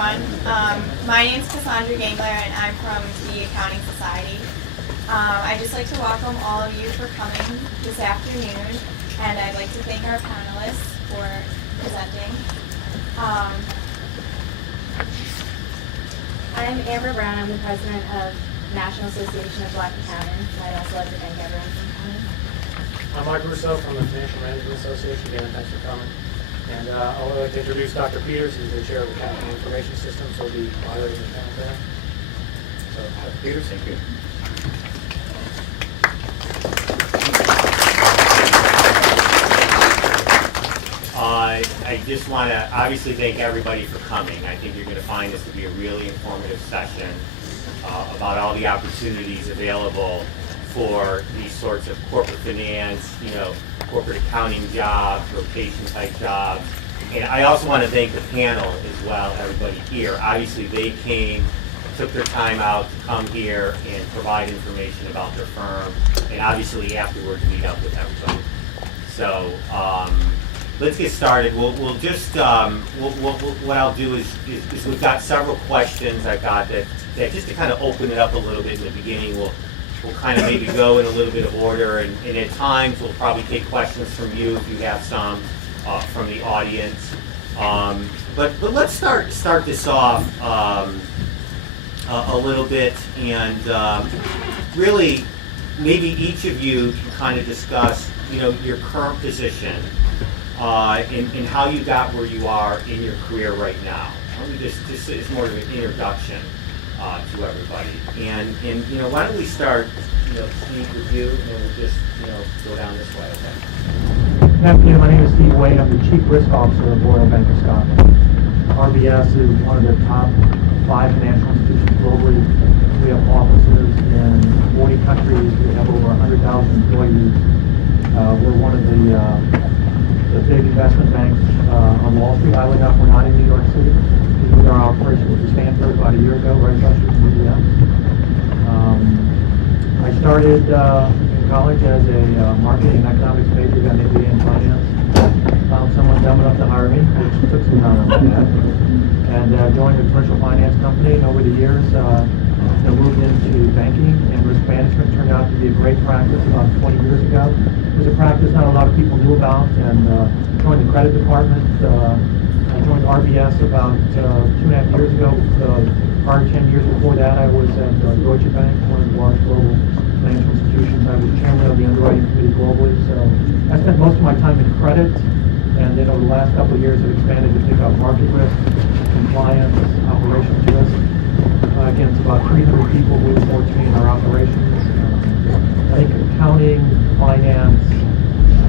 everyone. My name is Cassandra Gangler, and I'm from the Accounting Society. I'd just like to welcome all of you for coming this afternoon, and I'd like to thank our panelists for presenting. I'm Amber Brown. I'm the president of National Association of Black Accountants. I'd also like to thank everyone for coming. I'm Mike Russo from the Financial Management Association. Again, thanks for coming. And I would like to introduce Dr. Peters, who's the chair of the Accounting Information System, so he'll be moderating the panel there. So, Dr. Peters, thank you. I just want to obviously thank everybody for coming. I think you're going to find this to be a really informative session about all the opportunities available for these sorts of corporate finance, corporate accounting jobs, rotation type jobs. And I also want to thank the panel as well, everybody here. Obviously they came, took their time out to come here and provide information about their firm, and obviously afterwards meet up with everybody. So let's get started. We'll just, what I'll do is we've got several questions I've got that just to kind of open it up a little bit in the beginning, we'll kind of maybe go in a little bit of order, and at times we'll probably take questions from you if you have some from the audience. But let's start this off a little bit, and really maybe each of you can kind of discuss your current position and how you got where you are in your career right now. Let me just it's more of an introduction to everybody. And why don't we start, Steve, with you, and then we'll just, go down this way, okay? Good afternoon, my name is Steve Wade. I'm the Chief Risk Officer of Royal Bank of Scotland. RBS is one of the top 5 financial institutions globally. We have offices in 40 countries. We have over 100,000 employees. We're one of the big investment banks on Wall Street. Oddly enough, we're not in New York City. We moved our operations to Stanford about a year ago, right across from UBS. I started in college as a marketing and economics major, got an MBA in finance. Found someone dumb enough to hire me, which took some time on that. And joined a commercial finance company, and over the years, moved into banking and risk management. Turned out to be a great practice about 20 years ago. It was a practice not a lot of people knew about, and joined the credit department. I joined RBS about 2.5 years ago. Prior to 10 years before that, I was at Deutsche Bank, one of the large global financial institutions. I was chairman of the underwriting committee globally. So I spent most of my time in credit, and then over the last couple of years, I've expanded to pick up market risk, compliance, operations risk. Again, it's about 300 people who report to me in our operations. I think accounting, finance,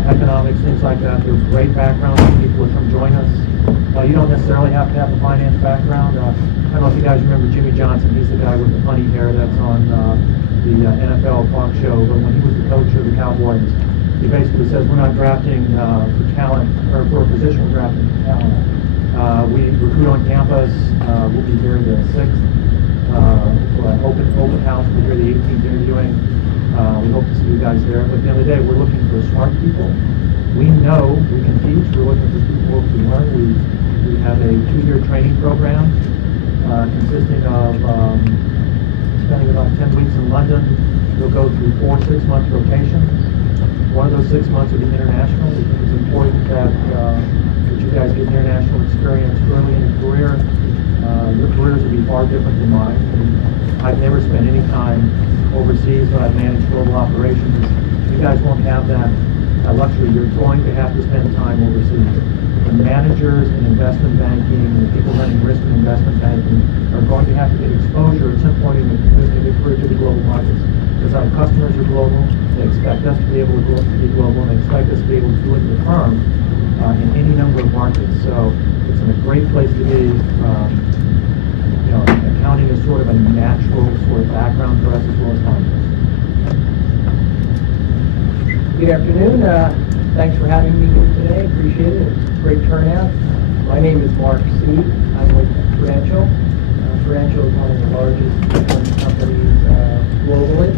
economics, things like that, they're great backgrounds for people who come join us. You don't necessarily have to have a finance background. I don't know if you guys remember Jimmy Johnson. He's the guy with the funny hair that's on the NFL talk show. But when he was the coach of the Cowboys, he basically says we're not drafting for talent, or for a position, we're drafting for talent. We recruit on campus. We'll be here the 6th. For an open house. We're here the 18th interviewing. We hope to see you guys there. But at the end of the day, we're looking for smart people. We know we can teach. We're looking for people to learn. We have a 2-year training program consisting of spending about 10 weeks in London. We'll go through 4 6-month rotations. One of those 6 months will be international. We think it's important that you guys get international experience early in your career. Your careers will be far different than mine. I've never spent any time overseas, but I've managed global operations. You guys won't have that luxury. You're going to have to spend time overseas. The managers in investment banking, the people running risk in investment banking, are going to have to get exposure at some point in their career to the global markets. Because our customers are global, they expect us to be able to be global, and they expect us to be able to do it in the firm in any number of markets. So it's a great place to be. Accounting is sort of a natural sort of background for us as well as finance. Good afternoon. Thanks for having me here today. Appreciate it. It's a great turnout. My name is Mark C. I'm with Prudential. Prudential is one of the largest insurance companies globally.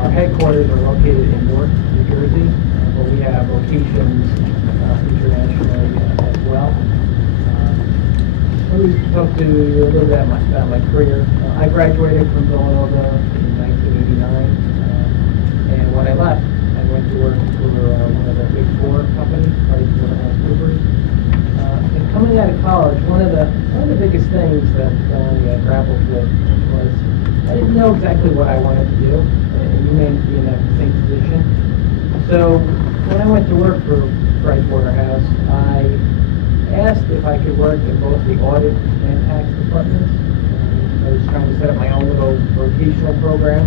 Our headquarters are located in Newark, New Jersey, but we have locations internationally as well. Let me talk to you a little bit about my career. I graduated from Villanova in 1989, and when I left, I went to work for one of the big four companies, PricewaterhouseCoopers. And coming out of college, one of the biggest things that I grappled with was I didn't know exactly what I wanted to do, and you may be in that same position. So when I went to work for Pricewaterhouse, I asked if I could work in both the audit and tax departments. I was trying to set up my own little vocational program.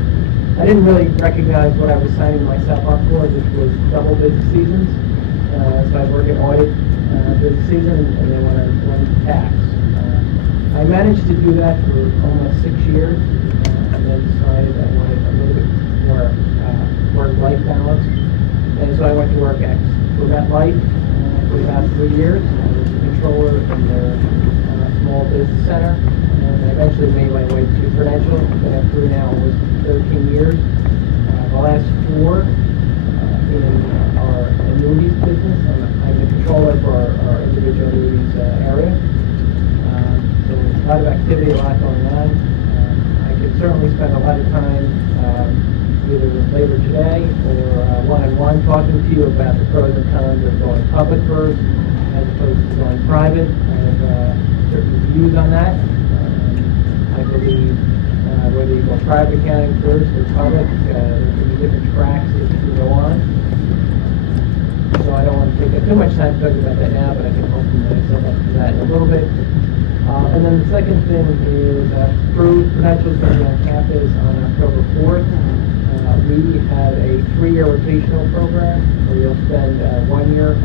I didn't really recognize what I was signing myself up for, which was double busy seasons. So I'd work in audit busy season, and then when I went to tax. I managed to do that for almost 6 years, and then decided I wanted a little bit more work-life balance. And so I went to work for MetLife for about 3 years. I was a controller in their small business center, and I eventually made my way to Prudential. Been up through now almost 13 years. The last 4 in our annuities business. I'm the controller for our individual annuities area. So a lot of activity, a lot going on. I could certainly spend a lot of time either later today or one-on-one talking to you about the pros and cons of going public first as opposed to going private. I have certain views on that. I believe whether you go private accounting first or public, there can be different tracks that you can go on. So I don't want to take up too much time talking about that now, but I can open myself up to that in a little bit. And then the second thing is Prudential is going to be on campus on October 4th. We have a 3-year rotational program where you'll spend 1-year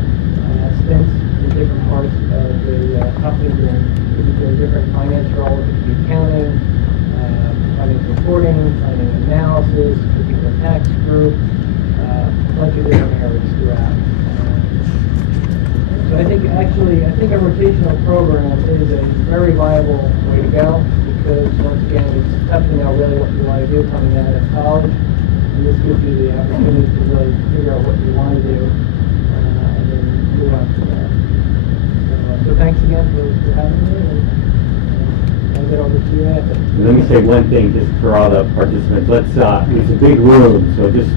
stints in different parts of the company doing different finance roles. It could be accounting, finance reporting, finance analysis, could be the tax group, a bunch of different areas throughout. So I think a rotational program is a very viable way to go because once again it's tough to know really what you want to do coming out of college. And this gives you the opportunity to really figure out what you want to do and then move on from there. So thanks again for having me, and I'll get over to you after. Let me say one thing just for all the participants. It's a big room, so just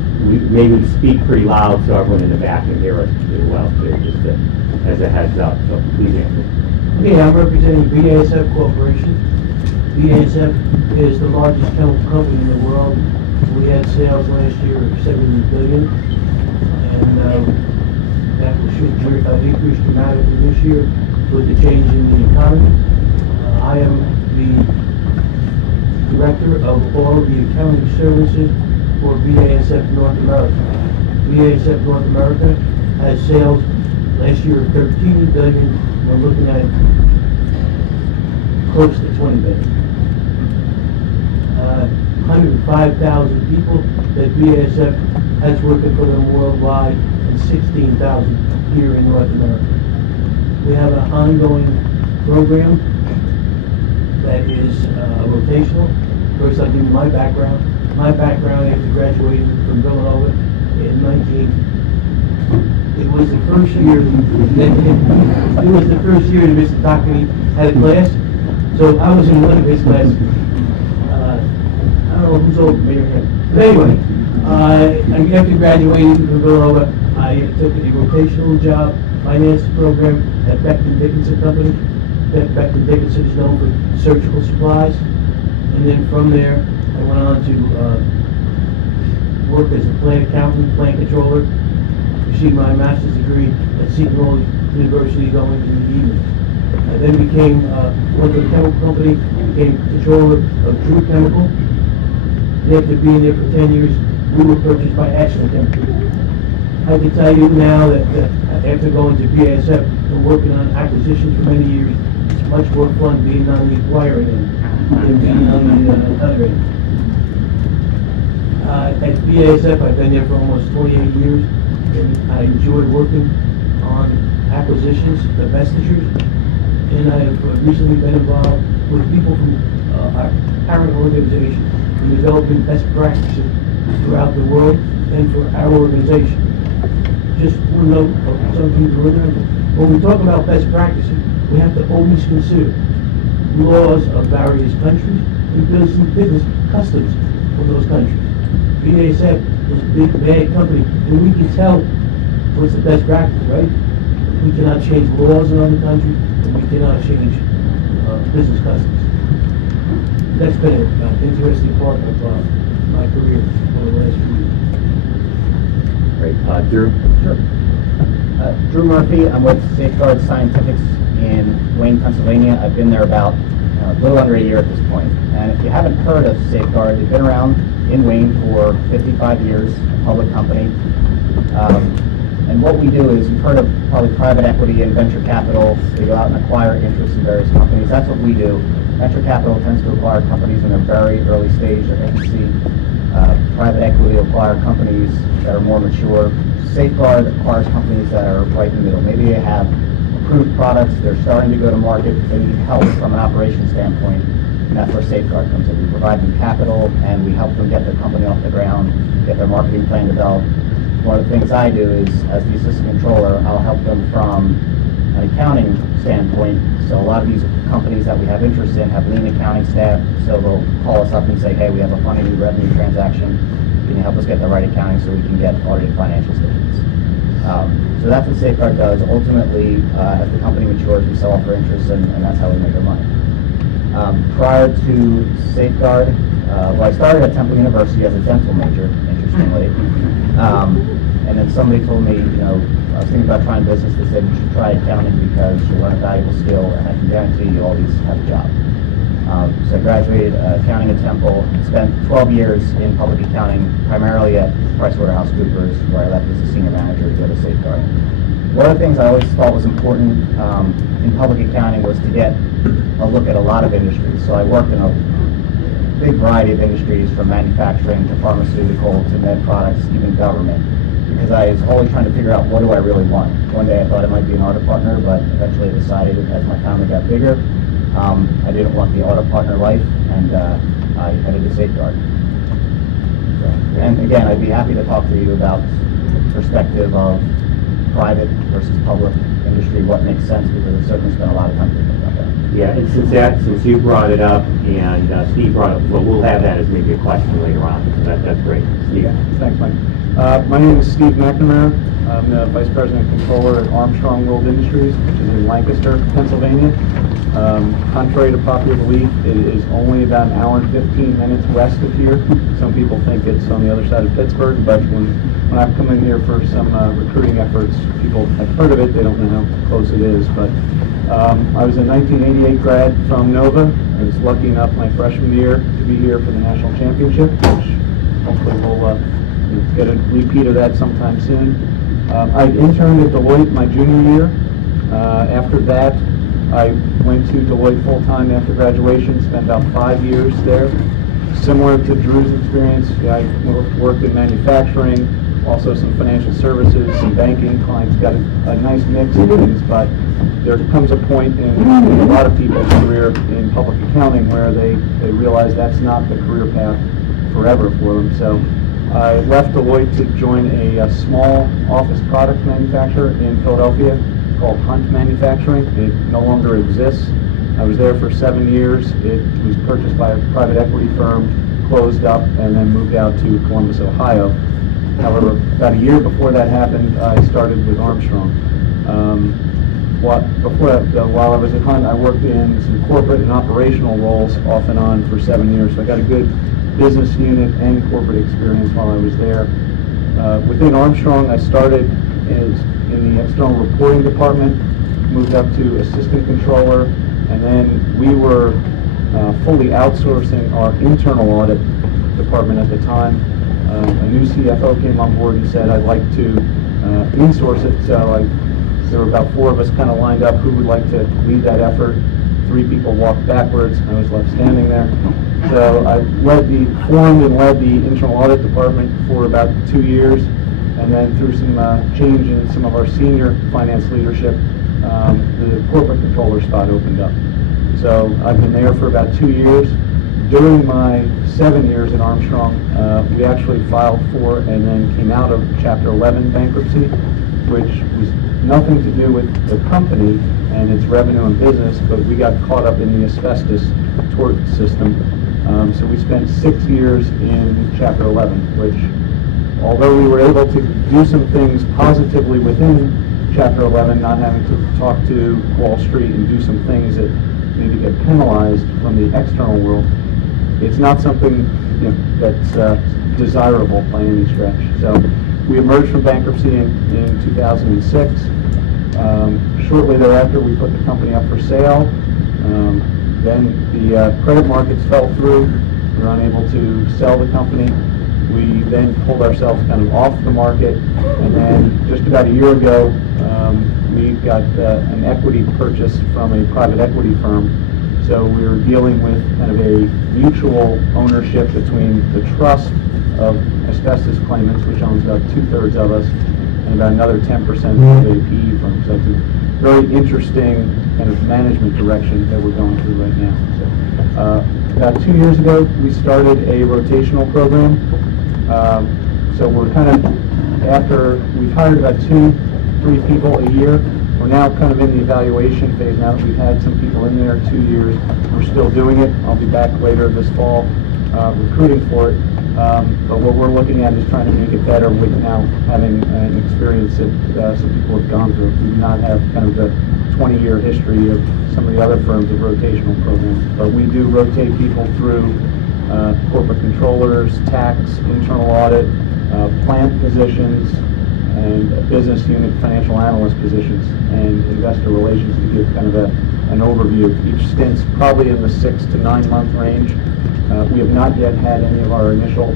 maybe speak pretty loud so everyone in the back can hear us pretty well too, just as a heads up. So please answer. Okay, I'm representing BASF Corporation. BASF is the largest chemical company in the world. We had sales last year of $70 billion, and that should increase dramatically this year with the change in the economy. I am the director of all of the accounting services for BASF North America. BASF North America has sales last year of $13 billion. We're looking at close to $20 billion. 105,000 people that BASF has working for them worldwide, and 16,000 here in North America. We have an ongoing program that is rotational. First, I'll give you my background. My background after graduating from Villanova in it was the first year that Mr. Doherty had a class. So I was in one of his classes. I don't know who's older, me or him. But anyway, after graduating from Villanova, I took a rotational job, finance program at Becton Dickinson Company. Becton Dickinson is known for surgical supplies. And then from there, I went on to work as a plant accountant, plant controller, received my master's degree at Seton University going in the evenings. I then went to the chemical company, became controller of Drew Chemical. And after being there for 10 years, we were purchased by Ashland Chemical. I can tell you now that after going to BASF and working on acquisitions for many years, it's much more fun being on the acquiring end than being on the other end. At BASF, I've been there for almost 28 years, and I enjoy working on acquisitions, divestitures, and I have recently been involved with people from our parent organization in developing best practices throughout the world and for our organization. Just one note of something to remember. When we talk about best practices, we have to always consider laws of various countries. We build some business customs for those countries. BASF is a big, bad company, and we can tell what's the best practice, right? We cannot change laws in other countries, and we cannot change business customs. That's been an interesting part of my career over the last few years. Great. Drew? Sure. Drew Murphy. I'm with Safeguard Scientifics in Wayne, Pennsylvania. I've been there about a little under a year at this point. And if you haven't heard of Safeguard, they've been around in Wayne for 55 years, a public company. And what we do is, you've heard of probably private equity and venture capital. They go out and acquire interests in various companies. That's what we do. Venture capital tends to acquire companies in their very early stage, their infancy. Private equity will acquire companies that are more mature. Safeguard acquires companies that are right in the middle. Maybe they have approved products, they're starting to go to market, they need help from an operations standpoint, and that's where Safeguard comes in. We provide them capital, and we help them get their company off the ground, get their marketing plan developed. One of the things I do is, as the assistant controller, I'll help them from an accounting standpoint. So a lot of these companies that we have interest in have lean accounting staff, so they'll call us up and say, hey, we have a funny new revenue transaction. Can you help us get the right accounting so we can get audited financial statements? So that's what Safeguard does. Ultimately, as the company matures, we sell off our interests, and that's how we make our money. Prior to Safeguard, well, I started at Temple University as a dental major, interestingly. And then somebody told me, I was thinking about trying business. They said you should try accounting because you learn a valuable skill, and I can guarantee you always have a job. So I graduated accounting at Temple, spent 12 years in public accounting, primarily at PricewaterhouseCoopers, where I left as a senior manager to go to Safeguard. One of the things I always thought was important in public accounting was to get a look at a lot of industries. So I worked in a big variety of industries, from manufacturing to pharmaceutical to med products, even government, because I was always trying to figure out, what do I really want? One day I thought it might be an audit partner, but eventually I decided, as my family got bigger, I didn't want the audit partner life, and I headed to Safeguard. So, and again, I'd be happy to talk to you about perspective of private versus public industry, what makes sense, because I've certainly spent a lot of time thinking about that. Yeah, and since you brought it up and Steve brought it up, well, we'll have that as maybe a question later on. So that's great. Steve. Yeah, thanks, Mike. My name is Steve McNamara. I'm the Vice President and Controller at Armstrong World Industries, which is in Lancaster, Pennsylvania. Contrary to popular belief, it is only about an hour and 15 minutes west of here. Some people think it's on the other side of Pittsburgh, but when I've come in here for some recruiting efforts, people have heard of it. They don't know how close it is. But I was a 1988 grad from Nova. I was lucky enough my freshman year to be here for the national championship, which hopefully we'll get a repeat of that sometime soon. I interned at Deloitte my junior year. After that, I went to Deloitte full-time after graduation, spent about 5 years there. Similar to Drew's experience, I worked in manufacturing, also some financial services, some banking. Clients got a nice mix of things, but there comes a point in a lot of people's career in public accounting where they realize that's not the career path forever for them. So I left Deloitte to join a small office product manufacturer in Philadelphia called Hunt Manufacturing. It no longer exists. I was there for 7 years. It was purchased by a private equity firm, closed up, and then moved out to Columbus, Ohio. However, about a year before that happened, I started with Armstrong. While I was at Hunt, I worked in some corporate and operational roles off and on for 7 years. So I got a good business unit and corporate experience while I was there. Within Armstrong, I started in the external reporting department, moved up to assistant controller, and then we were fully outsourcing our internal audit department at the time. A new CFO came on board and said, I'd like to insource it. So there were about 4 of us kind of lined up who would like to lead that effort. 3 people walked backwards. I was left standing there. So I formed and led the internal audit department for about 2 years. And then through some change in some of our senior finance leadership, the corporate controller spot opened up. So I've been there for about 2 years. During my 7 years at Armstrong, we actually filed for and then came out of Chapter 11 bankruptcy, which was nothing to do with the company. and its revenue and business, but we got caught up in the asbestos tort system. So we spent 6 years in Chapter 11, which, although we were able to do some things positively within Chapter 11, not having to talk to Wall Street and do some things that maybe get penalized from the external world, it's not something that's desirable by any stretch. So we emerged from bankruptcy in 2006. Shortly thereafter, we put the company up for sale. Then the credit markets fell through. We were unable to sell the company. We then pulled ourselves kind of off the market, and then just about a year ago, we got an equity purchase from a private equity firm. So we were dealing with kind of a mutual ownership between the trust of asbestos claimants, which owns about 2/3 of us, and about another 10% of a PE firm. So it's a very interesting kind of management direction that we're going through right now. So about 2 years ago, we started a rotational program. So we're kind of, after we've hired about 2-3 people a year, we're now kind of in the evaluation phase now that we've had some people in there 2 years. We're still doing it. I'll be back later this fall recruiting for it. But what we're looking at is trying to make it better with now having an experience that some people have gone through. We do not have kind of the 20-year history of some of the other firms of rotational programs. But we do rotate people through corporate controllers, tax, internal audit, plant positions, and business unit financial analyst positions, and investor relations to give kind of an overview. Each stint's probably in the 6 to 9 month range. We have not yet had any of our initial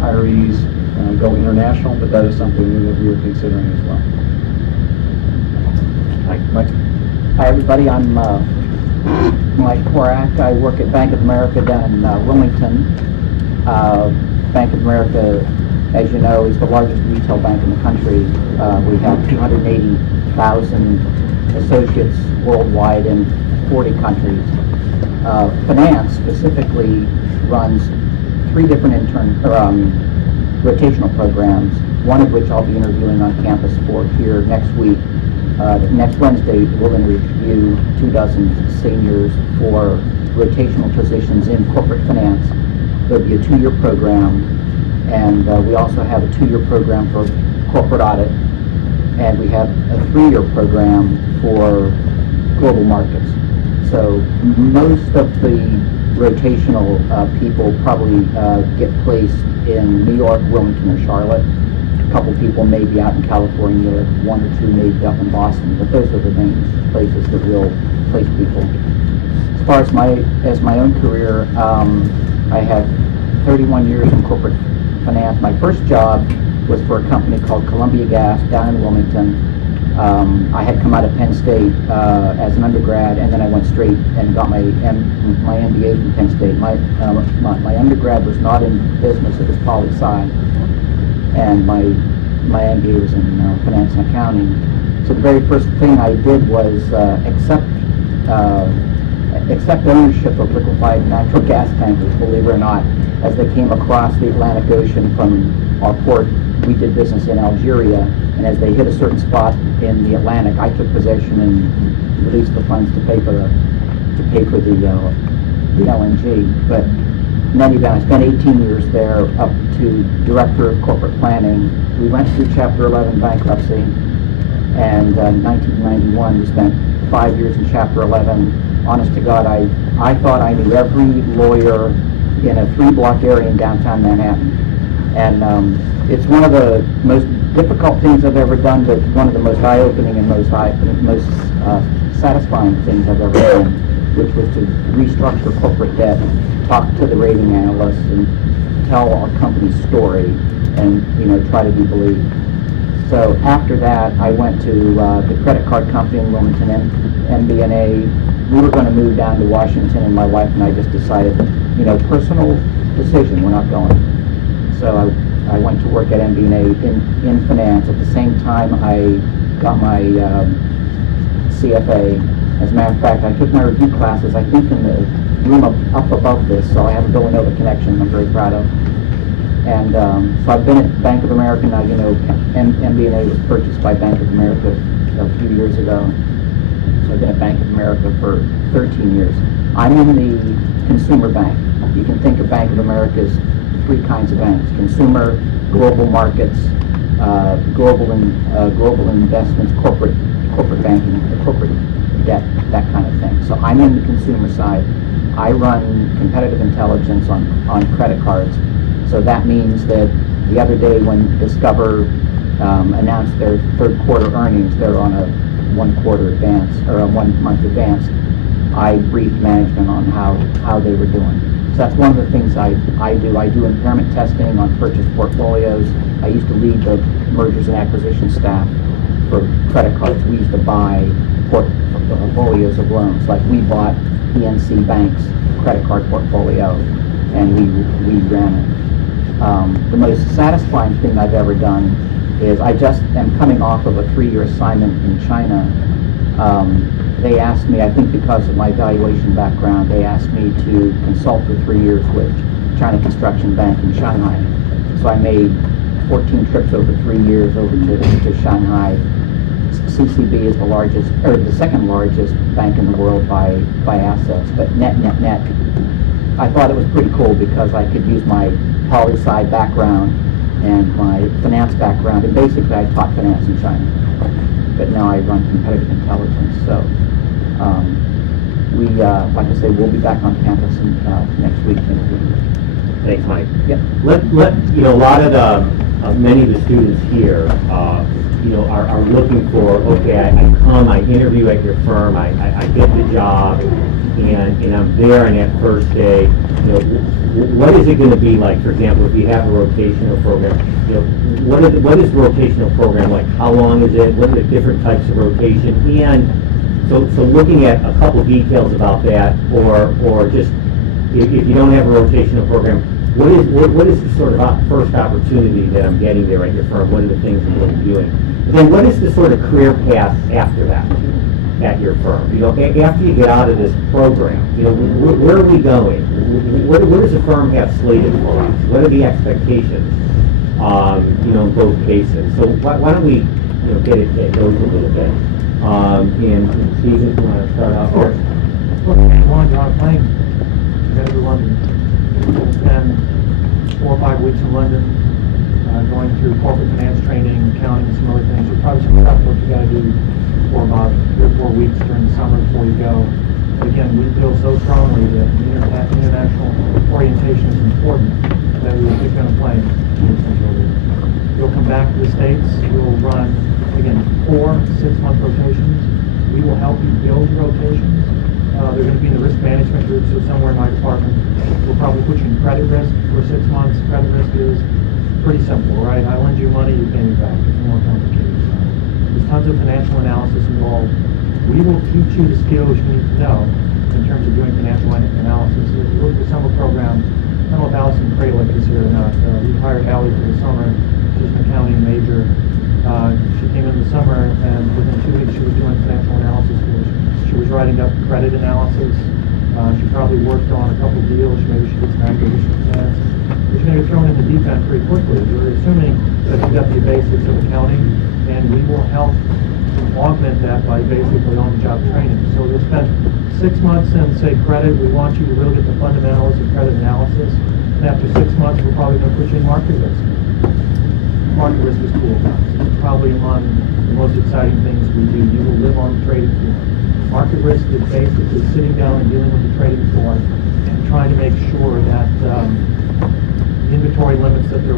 hirees go international, but that is something that we are considering as well. Mike? Hi everybody, I'm Mike Korak. I work at Bank of America down in Wilmington. Bank of America, as you know, is the largest retail bank in the country. We have 280,000 associates worldwide in 40 countries. Finance specifically runs 3 different rotational programs, one of which I'll be interviewing on campus for here next week. Next Wednesday, we'll interview 24 seniors for rotational positions in corporate finance. There'll be a 2-year program, and we also have a 2-year program for corporate audit, and we have a 3-year program for global markets. So most of the rotational people probably get placed in New York, Wilmington, or Charlotte. A couple people may be out in California, 1 or 2 may be up in Boston, but those are the main places that we'll place people. As far as my own career, I have 31 years in corporate finance. My first job was for a company called Columbia Gas down in Wilmington. I had come out of Penn State as an undergrad, and then I went straight and got my MBA from Penn State. My undergrad was not in business; it was poli-sci, and my MBA was in finance and accounting. So the very first thing I did was accept ownership of liquefied natural gas tankers, believe it or not, as they came across the Atlantic Ocean from our port. We did business in Algeria, and as they hit a certain spot in the Atlantic, I took possession and released the funds to pay for the LNG. But in any event, I spent 18 years there, up to director of corporate planning. We went through Chapter 11 bankruptcy, and in 1991 we spent 5 years in Chapter 11. Honest to God, I thought I knew every lawyer in a 3-block area in downtown Manhattan. And it's one of the most difficult things I've ever done, but one of the most eye-opening and most satisfying things I've ever done, which was to restructure corporate debt, talk to the rating analysts, and tell our company's story, and try to be believed. So after that, I went to the credit card company in Wilmington, MBNA. We were going to move down to Washington, and my wife and I just decided, personal decision, we're not going. So I went to work at MBNA in finance. At the same time, I got my CFA. As a matter of fact, I took my review classes, I think, in the room up above this, so I have a Villanova connection I'm very proud of. And so I've been at Bank of America now. MBNA was purchased by Bank of America a few years ago. So I've been at Bank of America for 13 years. I'm in the consumer bank. You can think of Bank of America as three kinds of banks: consumer, global markets, global investments, corporate banking, corporate debt, that kind of thing. So I'm in the consumer side. I run competitive intelligence on credit cards. So that means that the other day when Discover announced their third quarter earnings, they're on a 1 quarter advance or a 1 month advance. I briefed management on how they were doing. So that's one of the things I do. I do impairment testing on purchased portfolios. I used to lead the mergers and acquisition staff for credit cards. We used to buy portfolios of loans. Like we bought PNC Bank's credit card portfolio and we ran it. The most satisfying thing I've ever done is I just am coming off of a 3-year assignment in China. They asked me, I think because of my valuation background, they asked me to consult for 3 years with China Construction Bank in Shanghai. So I made 14 trips over 3 years over to Shanghai. CCB is the largest, or the second largest bank in the world by assets, but net, I thought it was pretty cool because I could use my poli-sci background and my finance background, and basically I taught finance in China. But now I run competitive intelligence. So like I say, we'll be back on campus next week. Thanks, Mike. Yep. Let a lot of the many of the students here, are looking for, okay, I come, I interview at your firm, I get the job, and I'm there on that first day. What is it going to be like? For example, if you have a rotational program, what is the rotational program like? How long is it? What are the different types of rotation? And so looking at a couple details about that, or just if you don't have a rotational program, what is the sort of first opportunity that I'm getting there at your firm? What are the things I'm going to be doing? And then what is the sort of career path after that at your firm? After you get out of this program, where are we going? What does the firm have slated for us? What are the expectations? In both cases. So why don't we, get those a little bit? And Stephen, if you want to start off here. Look, as long as you're on a plane, you got to go to London. Spend 4 or 5 weeks in London, going through corporate finance training, accounting, and some other things. There's probably some stuff that you got to do for about 3 or 4 weeks during the summer before you go. But again, we feel so strongly that international orientation is important that we will pick on a plane. You'll come back to the States. You'll run, again, 4 6-month rotations. We will help you build your rotations. They're going to be in the risk management group, so somewhere in my department. We'll probably put you in credit risk for 6 months. Credit risk is pretty simple, right? I lend you money, you pay me back. It's more complicated. There's tons of financial analysis involved. We will teach you the skills you need to know in terms of doing financial analysis. If you look at the summer program, I don't know if Allison Kralik is here or not. We hired Allie for the summer. She's an accounting major. She came in the summer, and within 2 weeks she was doing financial analysis for us. She was writing up credit analysis. She probably worked on a couple deals. Maybe she did some acquisition plans. But you're going to get thrown in the deep end pretty quickly. We're assuming that you've got the basics of accounting, and we will help augment that by basically on-the-job training. So we'll spend 6 months in, say, credit. We want you to really get the fundamentals of credit analysis. And after 6 months, we're probably going to put you in market risk. Market risk is cool. It's probably among the most exciting things we do. You will live on the trading floor. Market risk is basically sitting down and dealing with the trading floor and trying to make sure that inventory limits that they're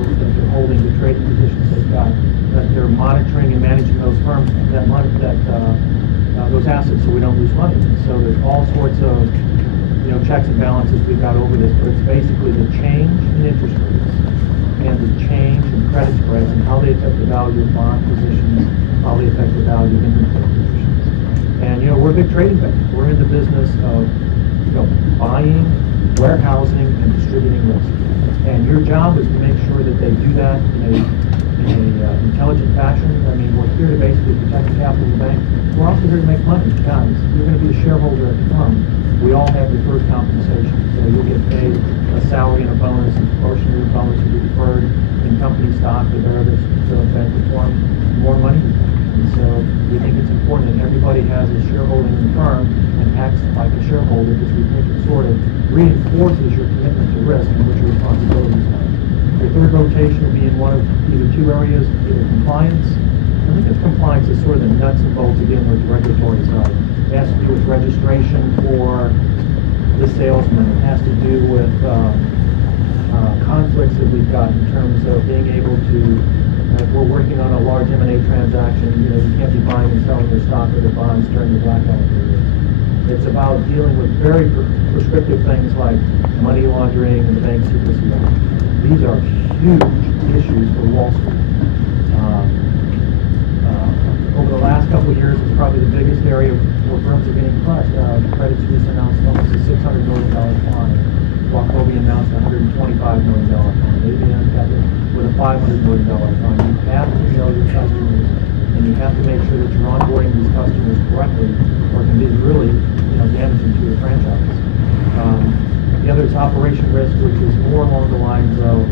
holding, the trading positions they've got, that they're monitoring and managing those firms, those assets, so we don't lose money. So there's all sorts of checks and balances we've got over this, but it's basically the change in interest rates and the change in credit spreads and how they affect the value of bond positions, how they affect the value of inventory positions. And we're a big trading bank. We're in the business of buying, warehousing, and distributing risk. And your job is to make sure that they do that in a intelligent fashion. I mean, we're here to basically protect the capital of the bank. We're also here to make money, guys. You're going to be a shareholder at the firm. We all have deferred compensation, so you'll get paid a salary and a bonus, and proportion of your bonus will be deferred in company stock or whatever the bank performs. The more money you make, the And so we think it's important that everybody has a shareholding in the firm and acts like a shareholder, because we think it sort of reinforces your commitment to risk and what your responsibilities are. Your third rotation will be in one of either two areas, either compliance. I think it's compliance is sort of the nuts and bolts again with the regulatory side. It has to do with registration for the salesman. It has to do with conflicts that we've got in terms of being able to, if we're working on a large M&A transaction, you can't be buying and selling your stock or the bonds during the blackout periods. It's about dealing with very prescriptive things like money laundering and the Bank Secrecy Act. These are huge issues for Wall Street. Over the last couple of years, it's probably the biggest area where firms are getting crushed. Credit Suisse announced almost a $600 million fine. Wachovia announced a $125 million fine. ABM kept it with a $500 million fine. You have to know your customers, and you have to make sure that you're onboarding these customers correctly, or it can be really damaging to your franchise. The other is operation risk, which is more along the lines of,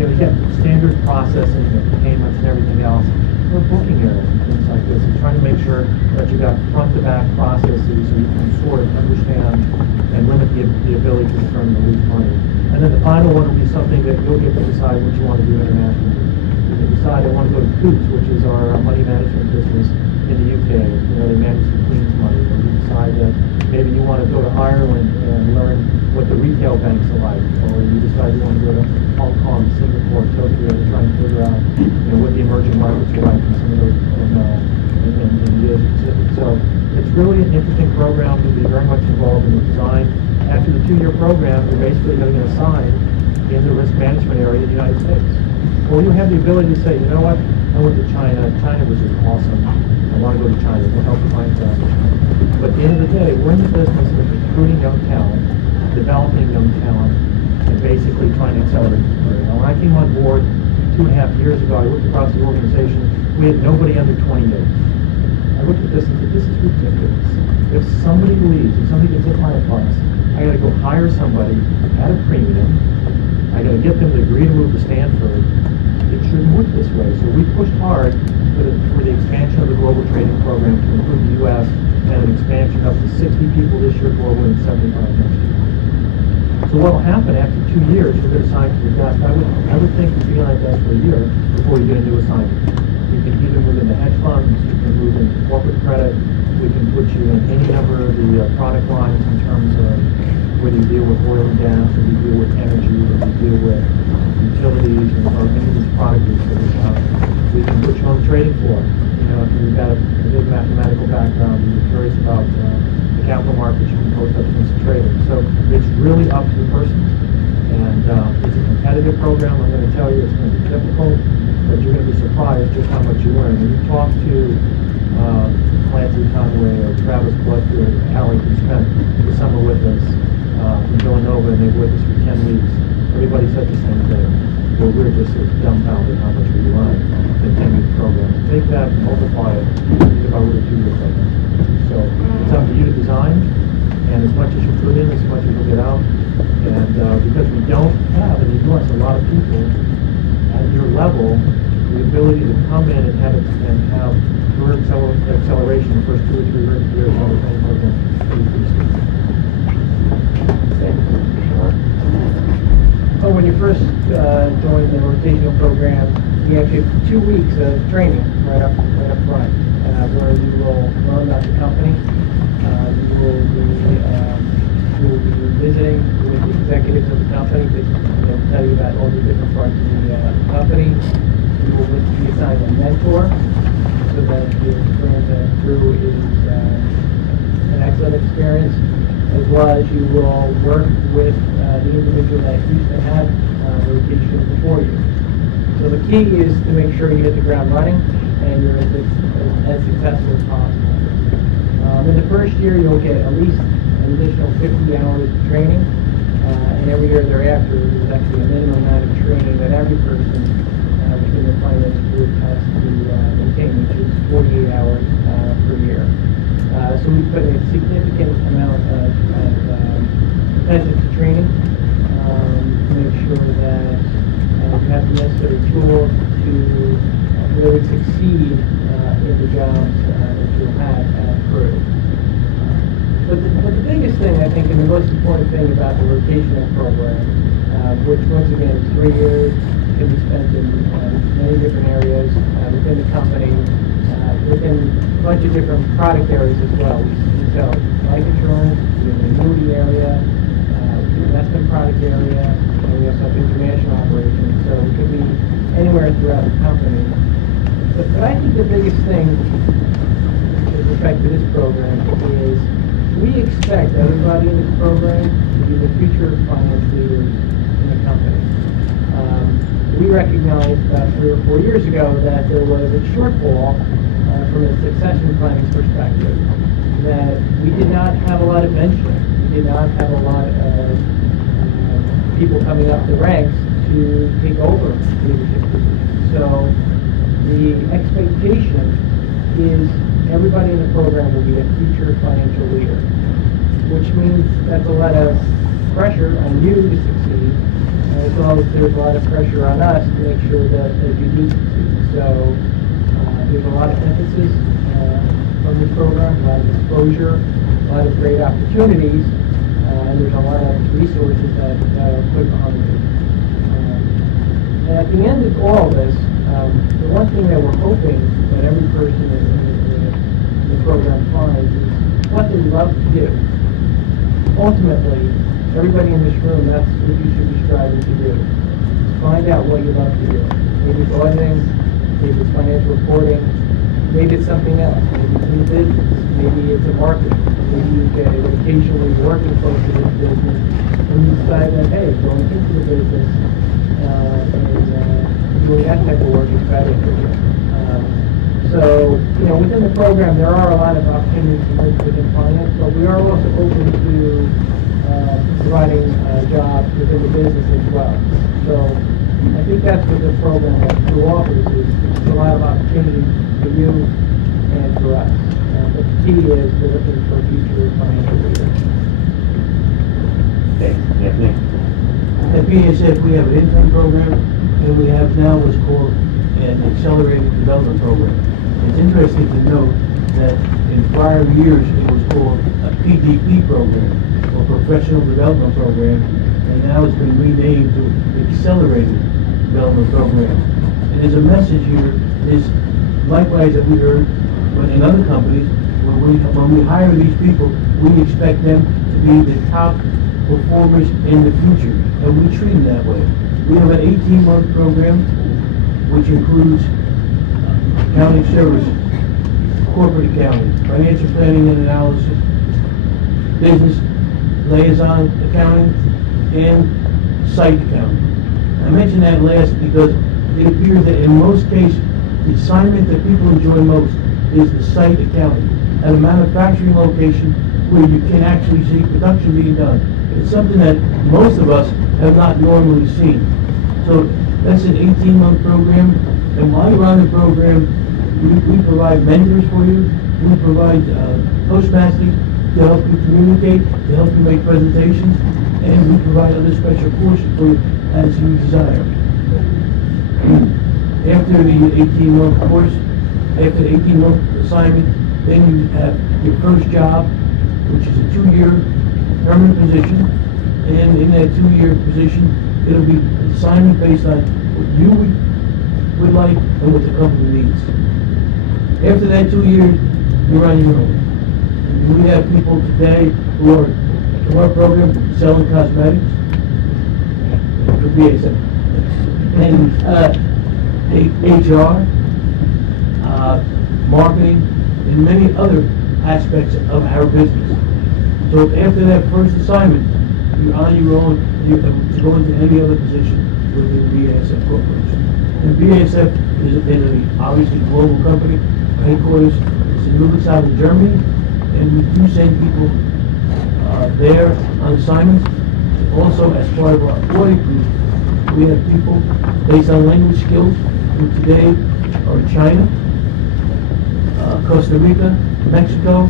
you get standard processing of payments and everything else, or booking errors and things like this, and trying to make sure that you've got front-to-back processes so you can sort of understand and limit the ability to turn and lose money. And then the final one will be something that you'll get to decide what you want to do internationally. You can decide, I want to go to Coots, which is our money management business in the UK. They manage the Queen's money. Or you decide that maybe you want to go to Ireland and learn what the retail banks are like. Or you decide you want to go to Hong Kong, Singapore, Tokyo, to try and figure out what the emerging markets are like in some of those in the Asia Pacific. So it's really an interesting program. You'll be very much involved in the design. After the 2-year program, you're basically going to get assigned in the risk management area in the United States. Or you have the ability to say, you know what, I went to China. China was just awesome. I want to go to China. We'll help you find out. But at the end of the day, we're in the business of recruiting young talent, developing young talent, and basically trying to accelerate the career. Now, when I came on board 2.5 years ago, I looked across the organization. We had nobody under 28. I looked at this and said, this is ridiculous. If somebody leaves, if somebody gets hit by a bus, I got to go hire somebody at a premium. I got to get them to agree to move to Stanford. It shouldn't work this way. So we pushed hard for the expansion of the global training program to include the U.S. and an expansion up to 60 people this year globally and 75 next year. So what will happen after 2 years, you'll get assigned to your desk. I would think you'd be on that desk for a year before you get a new assignment. You can either move into hedge funds, you can move into corporate credit, we can put you in any number of the product lines in terms of whether you deal with oil and gas, or you deal with energy, or you deal with utilities, or any of these product groups that we have. We can put you on the trading floor. If you've got a big mathematical background and you're curious about the capital markets, you can post up against the trading. So it's really up to the person. And it's a competitive program. I'm going to tell you it's going to be difficult, but you're going to be surprised just how much you learn. When you talk to Clancy Conway or Travis Bloodfield or Allie, who spent the summer with us from Villanova, and they were with us for 10 weeks, everybody said the same thing. Well, we're just sort of dumbfounded how much we learn in a 10-week program. Take that and multiply it, think about what a 2-year program. So it's up to you to design, and as much as you put in, as much as you'll get out. And because we don't have in the U.S. a lot of people at your level, the ability to come in and have career acceleration the first 2 or 3 years of the training program is pretty steep. Oh, when you first joined the rotational program, you actually have 2 weeks of training right up front, where you will learn about the company. You will be visiting with the executives of the company. They'll tell you about all the different parts of the company. You will be assigned a mentor, so that the experience through is an excellent experience, as well as you will work with the individual that used to have rotation before you. So the key is to make sure you hit the ground running and you're as successful as possible. In the first year, you'll get at least an additional 50 hours of training, and every year thereafter, there's actually a minimum amount of training that every person within the finance group has to maintain, which is 48 hours per year. So we put a significant amount of attention to training to make sure that you have the necessary tools to really succeed in the most important thing about the rotational program, which once again is 3 years, can be spent in many different areas within the company, within a bunch of different product areas as well. We sell life insurance, we have an annuity area, investment product area, and we also have international operations, so it could be anywhere throughout the company. But I think the biggest thing with respect to this program is we expect everybody in this program to be the future finance leaders in the company. We recognized about 3 or 4 years ago that there was a shortfall from a succession planning perspective, that we did not have a lot of mentoring. We did not have a lot of people coming up the ranks to take over leadership positions. So the expectation is everybody in the program will be a future financial leader, which means that's a lot of pressure on you to succeed, as well as there's a lot of pressure on us to make sure that you do succeed. So there's a lot of emphasis from this program, a lot of exposure, a lot of great opportunities, and there's a lot of resources that are put behind it. And at the end of all this, the one thing that we're hoping that every person in the program finds is what they love to do. Ultimately, everybody in this room, that's what you should be striving to do. Find out what you love to do. Maybe it's auditing, maybe it's financial reporting, maybe it's something else. Maybe it's in business, maybe it's a market. Maybe you get occasionally working close to this business and you decide that, hey, going into the business and doing that type of work is better for you. So, within the program, there are a lot of opportunities to work within finance, but we are also open to providing jobs within the business as well. So, I think that's what the program offers is a lot of opportunities for you and for us. But the key is we're looking for future financial leaders. Thanks, Anthony. At BASF, we have an intern program, and we have now what's called an accelerated development program. It's interesting to note that in prior years, it was called a PDP program, or Professional Development Program, and now it's been renamed to Accelerated Development Program. And there's a message here, is likewise that we heard in other companies, when we hire these people, we expect them to be the top performers in the future, and we treat them that way. We have an 18-month program, which includes accounting services, corporate accounting, financial planning and analysis, business liaison accounting, and site accounting. I mention that last because it appears that in most cases, the assignment that people enjoy most is the site accounting at a manufacturing location where you can actually see production being done. It's something that most of us have not normally seen. So that's an 18-month program, and while you're on the program, we provide mentors for you, we provide Toastmasters to help you communicate, to help you make presentations, and we provide other special courses for you as you desire. After the 18-month course, after the 18-month assignment, then you have your first job, which is a 2-year permanent position, and in that 2-year position, it'll be an assignment based on what you would like and what the company needs. After that 2 years, you're on your own. We have people today who are in our program selling cosmetics for BASF, and HR, marketing, and many other aspects of our business. So after that first assignment, you're on your own to go into any other position within BASF Corporation. And BASF is a obviously global company. Our headquarters is in Ludwigshafen, Germany, and we do send people there on assignments. Also, as part of our audit group, we have people based on language skills who today are in China, Costa Rica, Mexico,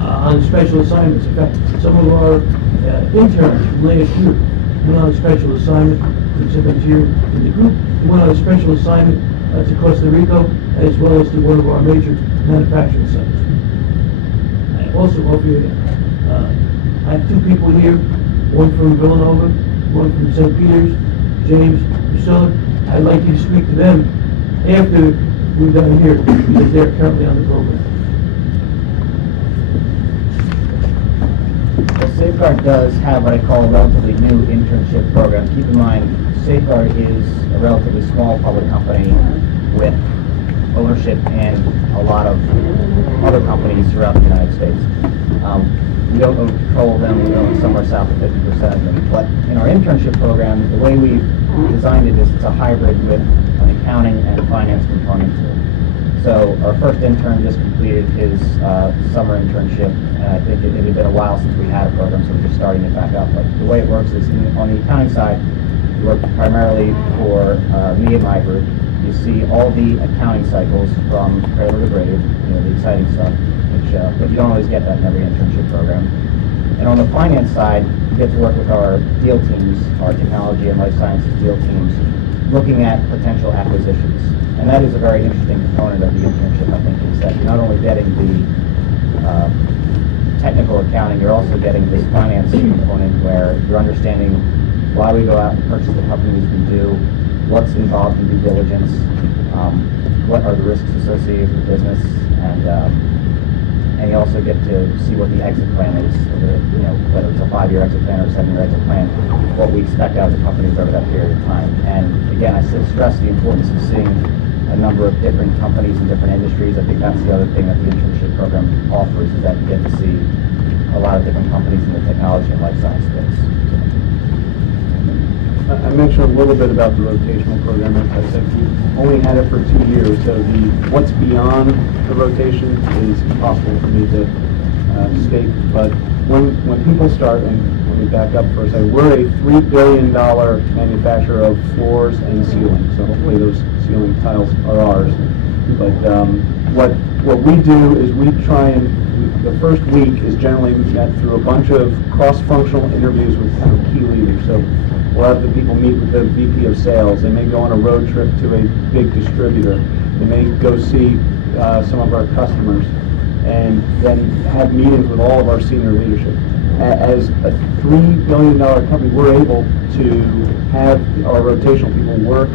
on special assignments. In fact, some of our interns from last year went on a special assignment, exhibits here in the group, went on a special assignment to Costa Rica, as well as to one of our major manufacturing sites. I also offer you I have two people here, one from Villanova, one from St. Peter's, James, Priscilla. I'd like you to speak to them after we're done here, because they're currently on the program. Well, Safeguard does have what I call a relatively new internship program. Keep in mind, Safeguard is a relatively small public company with ownership in a lot of other companies throughout the United States. We don't own control of them, we own somewhere south of 50% of them. But in our internship program, the way we designed it is it's a hybrid with an accounting and finance component to it. So our first intern just completed his summer internship, and I think it had been a while since we had a program, so we're just starting it back up. But the way it works is on the accounting side, we work primarily for me and my group. You see all the accounting cycles from cradle to grave, the exciting stuff, but you don't always get that in every internship program. And on the finance side, you get to work with our deal teams, our technology and life sciences deal teams, looking at potential acquisitions. And that is a very interesting component of the internship, I think, is that you're not only getting the technical accounting, you're also getting this finance component where you're understanding why we go out and purchase the companies we do, what's involved in due diligence, what are the risks associated with the business, and you also get to see what the exit plan is, whether it's a 5-year exit plan or a 7-year exit plan, what we expect out of the companies over that period of time. And again, I stress the importance of seeing a number of different companies in different industries. I think that's the other thing that the internship program offers, is that you get to see a lot of different companies in the technology and life science space. I mentioned a little bit about the rotational program. As I said, we only had it for 2 years, so what's beyond the rotation is impossible for me to state. But when people start, and let me back up for a second, we're a $3 billion manufacturer of floors and ceilings, so hopefully those ceiling tiles are ours. But what we do is we try and, the first week is generally met through a bunch of cross-functional interviews with kind of key leaders. So we'll have the people meet with the VP of sales. They may go on a road trip to a big distributor. They may go see some of our customers, and then have meetings with all of our senior leadership. As a $3 billion company, we're able to have our rotational people work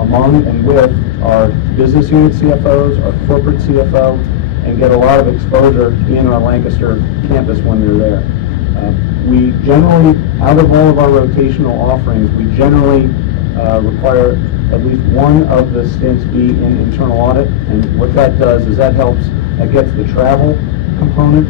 among and with our business unit CFOs, our corporate CFO, and get a lot of exposure in our Lancaster campus when they're there. We generally, out of all of our rotational offerings, we generally require at least one of the stints be in internal audit, and what that does is that gets the travel component.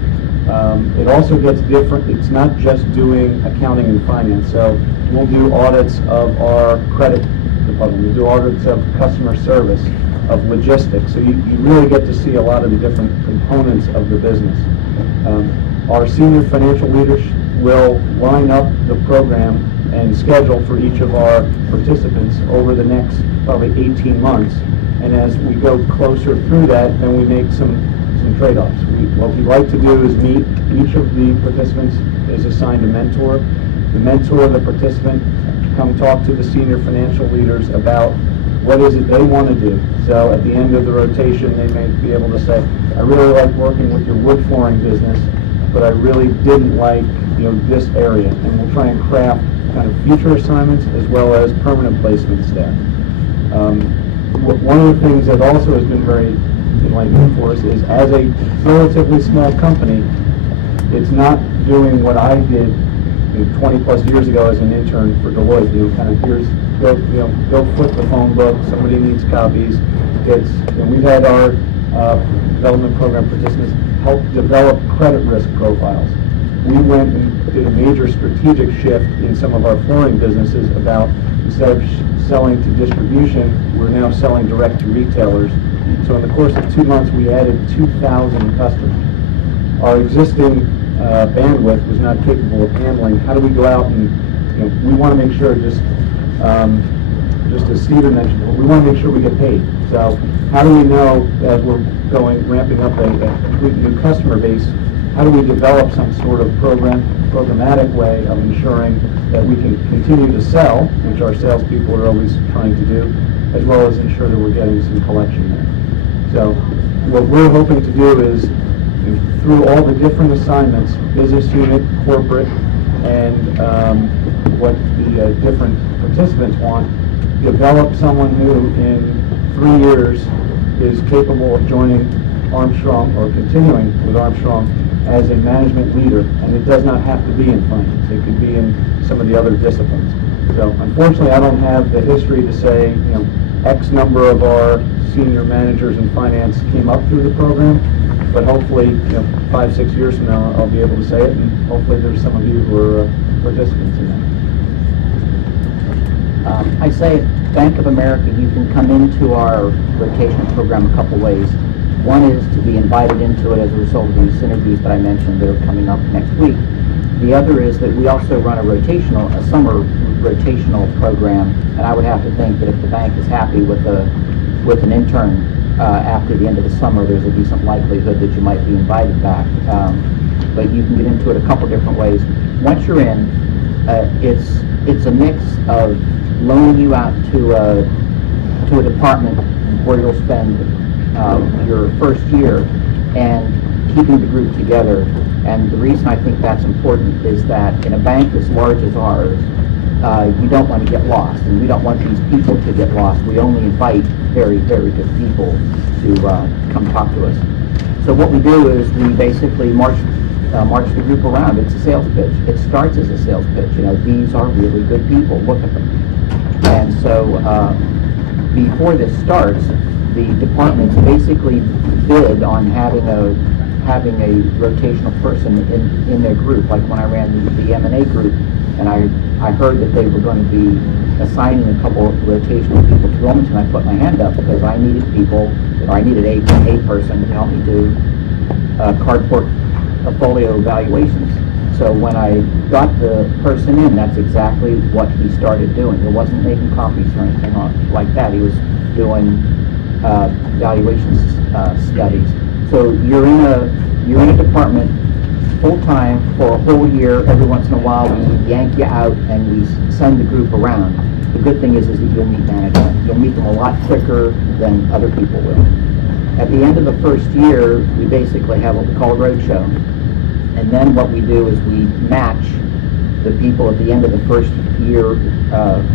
It also gets different. It's not just doing accounting and finance. So we'll do audits of our credit department. We'll do audits of customer service, of logistics. So you really get to see a lot of the different components of the business. Our senior financial leaders will line up the program and schedule for each of our participants over the next probably 18 months. And as we go closer through that, then we make some trade-offs. What we like to do is meet each of the participants is assigned a mentor. The mentor of the participant come talk to the senior financial leaders about what is it they want to do. So at the end of the rotation, they may be able to say, I really like working with your wood flooring business, but I really didn't like this area. And we'll try and craft kind of future assignments as well as permanent placements there. One of the things that also has been very enlightening for us is, as a relatively small company, it's not doing what I did 20 plus years ago as an intern for Deloitte. Go flip the phone book. Somebody needs copies. We've had our development program participants help develop credit risk profiles. We went and did a major strategic shift in some of our flooring businesses about, instead of selling to distribution, we're now selling direct to retailers. So in the course of 2 months, we added 2,000 customers. Our existing bandwidth was not capable of handling. How do we go out and, we want to make sure, just as Stephen mentioned, we want to make sure we get paid. So how do we know, as we're ramping up a complete new customer base, how do we develop some sort of programmatic way of ensuring that we can continue to sell, which our salespeople are always trying to do, as well as ensure that we're getting some collection there. So what we're hoping to do is, through all the different assignments, business unit, corporate, and what the different participants want, develop someone who in 3 years is capable of joining Armstrong or continuing with Armstrong as a management leader. And it does not have to be in finance. It could be in some of the other disciplines. So unfortunately, I don't have the history to say, X number of our senior managers in finance came up through the program, but hopefully, 5, 6 years from now, I'll be able to say it, and hopefully there's some of you who are participants in that. I say at Bank of America, you can come into our rotational program a couple ways. One is to be invited into it as a result of these synergies that I mentioned that are coming up next week. The other is that we also run a summer rotational program, and I would have to think that if the bank is happy with an intern after the end of the summer, there's a decent likelihood that you might be invited back. But you can get into it a couple different ways. Once you're in, it's a mix of loaning you out to a department where you'll spend your first year and keeping the group together. And the reason I think that's important is that in a bank as large as ours, you don't want to get lost, and we don't want these people to get lost. We only invite very, very good people to come talk to us. So what we do is we basically march the group around. It's a sales pitch. It starts as a sales pitch. These are really good people. Look at them. And so before this starts, the departments basically bid on having a rotational person in their group. Like when I ran the M&A group, and I heard that they were going to be assigning a couple of rotational people to Wilmington, I put my hand up because I needed people, or I needed a person to help me do card portfolio evaluations. So when I got the person in, that's exactly what he started doing. It wasn't making copies or anything like that. He was doing valuation studies. So you're in a department full-time for a whole year. Every once in a while we yank you out and we send the group around. The good thing is that you'll meet management. You'll meet them a lot quicker than other people will. At the end of the first year, we basically have what we call a roadshow. And then what we do is we match the people at the end of the first year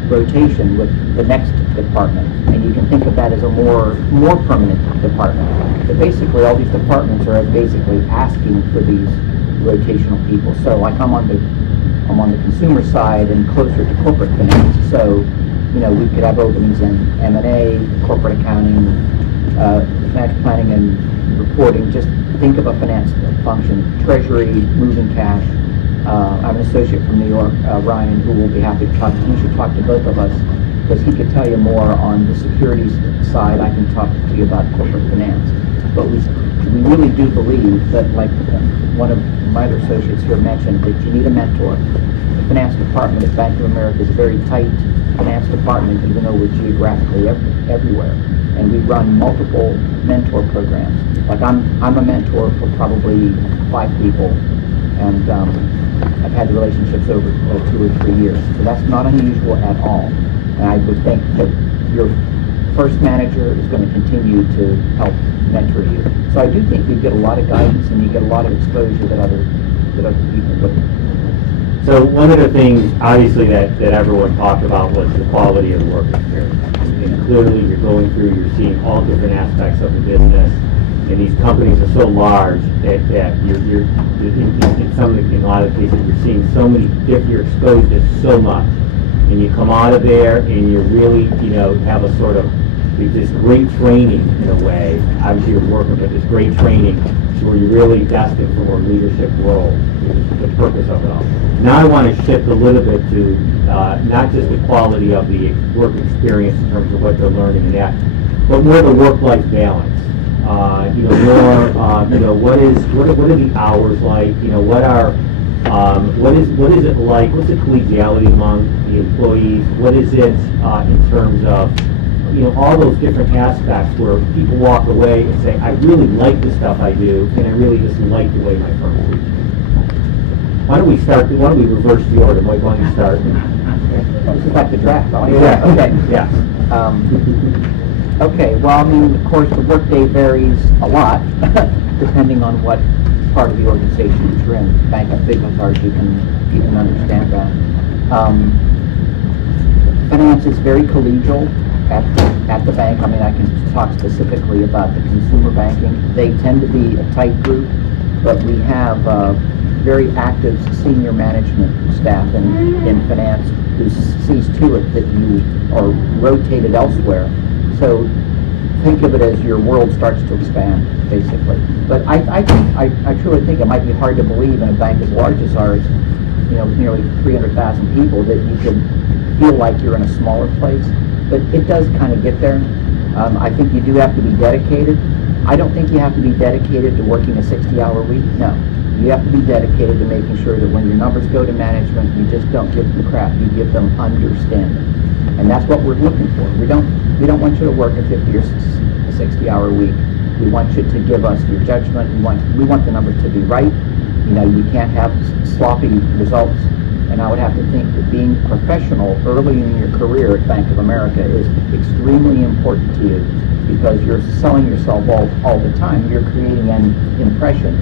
rotation with the next department. And you can think of that as a more permanent department. But basically all these departments are basically asking for these rotational people. So like I'm on the consumer side and closer to corporate finance. So, we could have openings in M&A, corporate accounting, financial planning and reporting. Just think of a finance function, treasury, moving cash. I'm an associate from New York, Ryan, who will be happy to talk. You should talk to both of us because he could tell you more on the securities side. I can talk to you about corporate finance. But we really do believe that, like one of my other associates here mentioned, that you need a mentor. The finance department at Bank of America is a very tight finance department, even though we're geographically everywhere. And we run multiple mentor programs. Like I'm a mentor for probably 5 people, and I've had the relationships over 2 or 3 years. So that's not unusual at all. And I would think that your first manager is going to continue to help mentor you. So I do think you get a lot of guidance and you get a lot of exposure that other people wouldn't. So one of the things, obviously, that everyone talked about was the quality of the work experience. And clearly, you're going through, you're seeing all different aspects of the business, and these companies are so large that you're in a lot of cases, you're seeing so many, you're exposed to so much. And you come out of there and you really, have a sort of this great training in a way. Obviously you're working, but this great training where you're really destined for a leadership role is the purpose of it all. Now I want to shift a little bit to not just the quality of the work experience in terms of what they're learning and that, but more the work-life balance. What are the hours like? What is it like? What's the collegiality among the employees? What is it in terms of all those different aspects where people walk away and say, I really like the stuff I do, and I really just like the way my firm treats me. Why don't we start? Why don't we reverse the order? Mike, why don't you start? This is like the draft. Yeah. Okay. Yeah. Okay. Well, of course, the workday varies a lot depending on what part of the organization that you're in. A bank as big as ours, you can understand that. Finance is very collegial at the bank. I mean, I can talk specifically about the consumer banking. They tend to be a tight group, but we have very active senior management staff in finance who sees to it that you are rotated elsewhere. So think of it as your world starts to expand, basically. But I truly think it might be hard to believe in a bank as large as ours, you know, with nearly 300,000 people, that you could feel like you're in a smaller place. But it does kind of get there. I think you do have to be dedicated. I don't think you have to be dedicated to working a 60-hour week. No. You have to be dedicated to making sure that when your numbers go to management, you just don't give them crap. You give them understanding. And that's what we're looking for. We don't want you to work a 50 or 60-hour week. We want you to give us your judgment. We want the numbers to be right. You know, you can't have sloppy results. And I would have to think that being professional early in your career at Bank of America is extremely important to you, because you're selling yourself all the time. You're creating an impression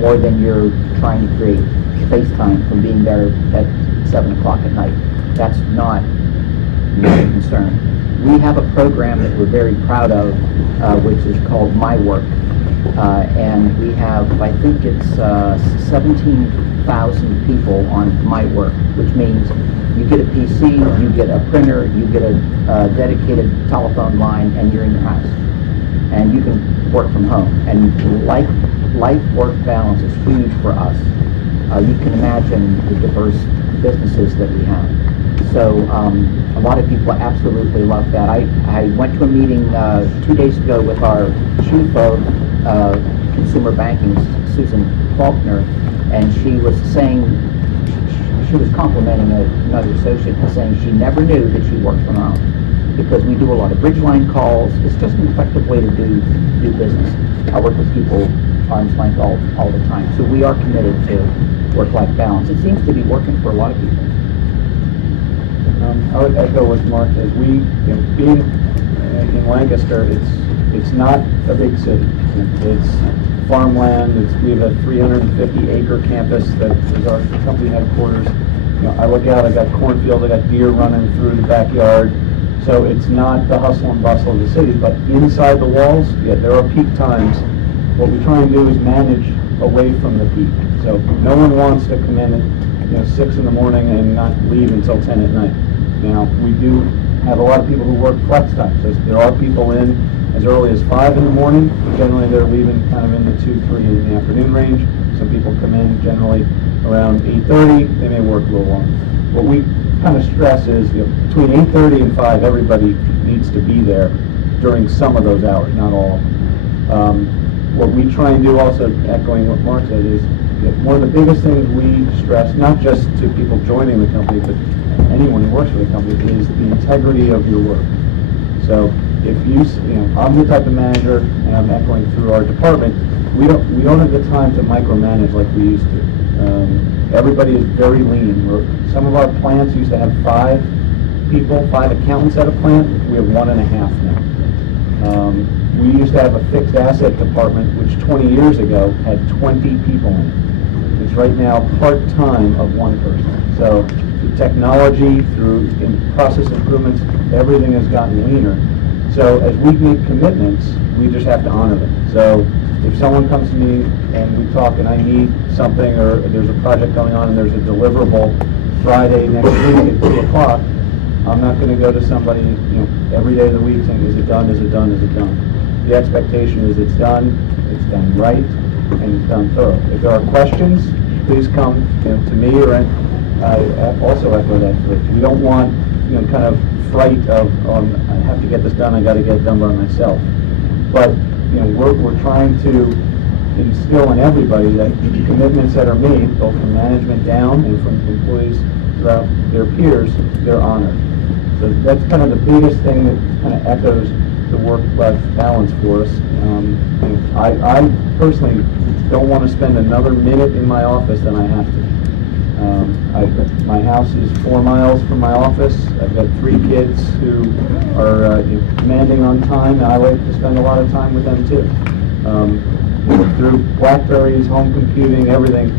more than you're trying to create face time from being there at 7 o'clock at night. That's not a concern. We have a program that we're very proud of, which is called My Work. And we have, I think it's 17,000 people on My Work, which means you get a PC, you get a printer, you get a dedicated telephone line, and you're in your house. And you can work from home. And life-work balance is huge for us. You can imagine the diverse businesses that we have. So a lot of people absolutely love that. I went to a meeting 2 days ago with our chief of consumer banking, Susan Faulkner, and she was saying, she was complimenting another associate and saying she never knew that she worked from home, because we do a lot of bridge line calls. It's just an effective way to do business. I work with people arm's length all the time. So we are committed to work-life balance. It seems to be working for a lot of people. I would echo what Mark says. We, being in Lancaster, it's not a big city. It's farmland. We have a 350-acre campus that is our company headquarters. I look out, I got cornfields, I got deer running through the backyard. So it's not the hustle and bustle of the city, but inside the walls, yeah, there are peak times. What we try and do is manage away from the peak. So no one wants to come in at 6 in the morning and not leave until 10 at night. Now, we do have a lot of people who work flex time. So there are people in as early as 5 in the morning. Generally, they're leaving kind of in the 2, 3 in the afternoon range. Some people come in generally around 8:30. They may work a little longer. What we kind of stress is between 8:30 and 5, everybody needs to be there during some of those hours, not all of them. What we try and do, also echoing what Mark said, is one of the biggest things we stress, not just to people joining the company, but anyone who works for the company, is the integrity of your work. So if I'm the type of manager, and I'm echoing through our department, we don't have the time to micromanage like we used to. Everybody is very lean. Some of our plants used to have 5 people, 5 accountants at a plant. We have 1.5 now. We used to have a fixed asset department, which 20 years ago had 20 people in it. It's right now part-time of 1 person. So through technology, through process improvements, everything has gotten leaner. So as we make commitments, we just have to honor them. So if someone comes to me and we talk and I need something, or there's a project going on and there's a deliverable Friday next week at 2 o'clock, I'm not going to go to somebody every day of the week saying, is it done, is it done, is it done? The expectation is it's done right, and it's done thorough. If there are questions, please come to me, or I also echo that. We don't want kind of fright of I have to get this done, I got to get it done by myself. But we're trying to instill in everybody that the commitments that are made, both from management down and from employees throughout their peers, they're honored. So that's kind of the biggest thing that kind of echoes the work-life balance for us. I personally don't want to spend another minute in my office than I have to. My house is 4 miles from my office. I've got 3 kids who are demanding on time, and I like to spend a lot of time with them too. through Blackberries, home computing, everything.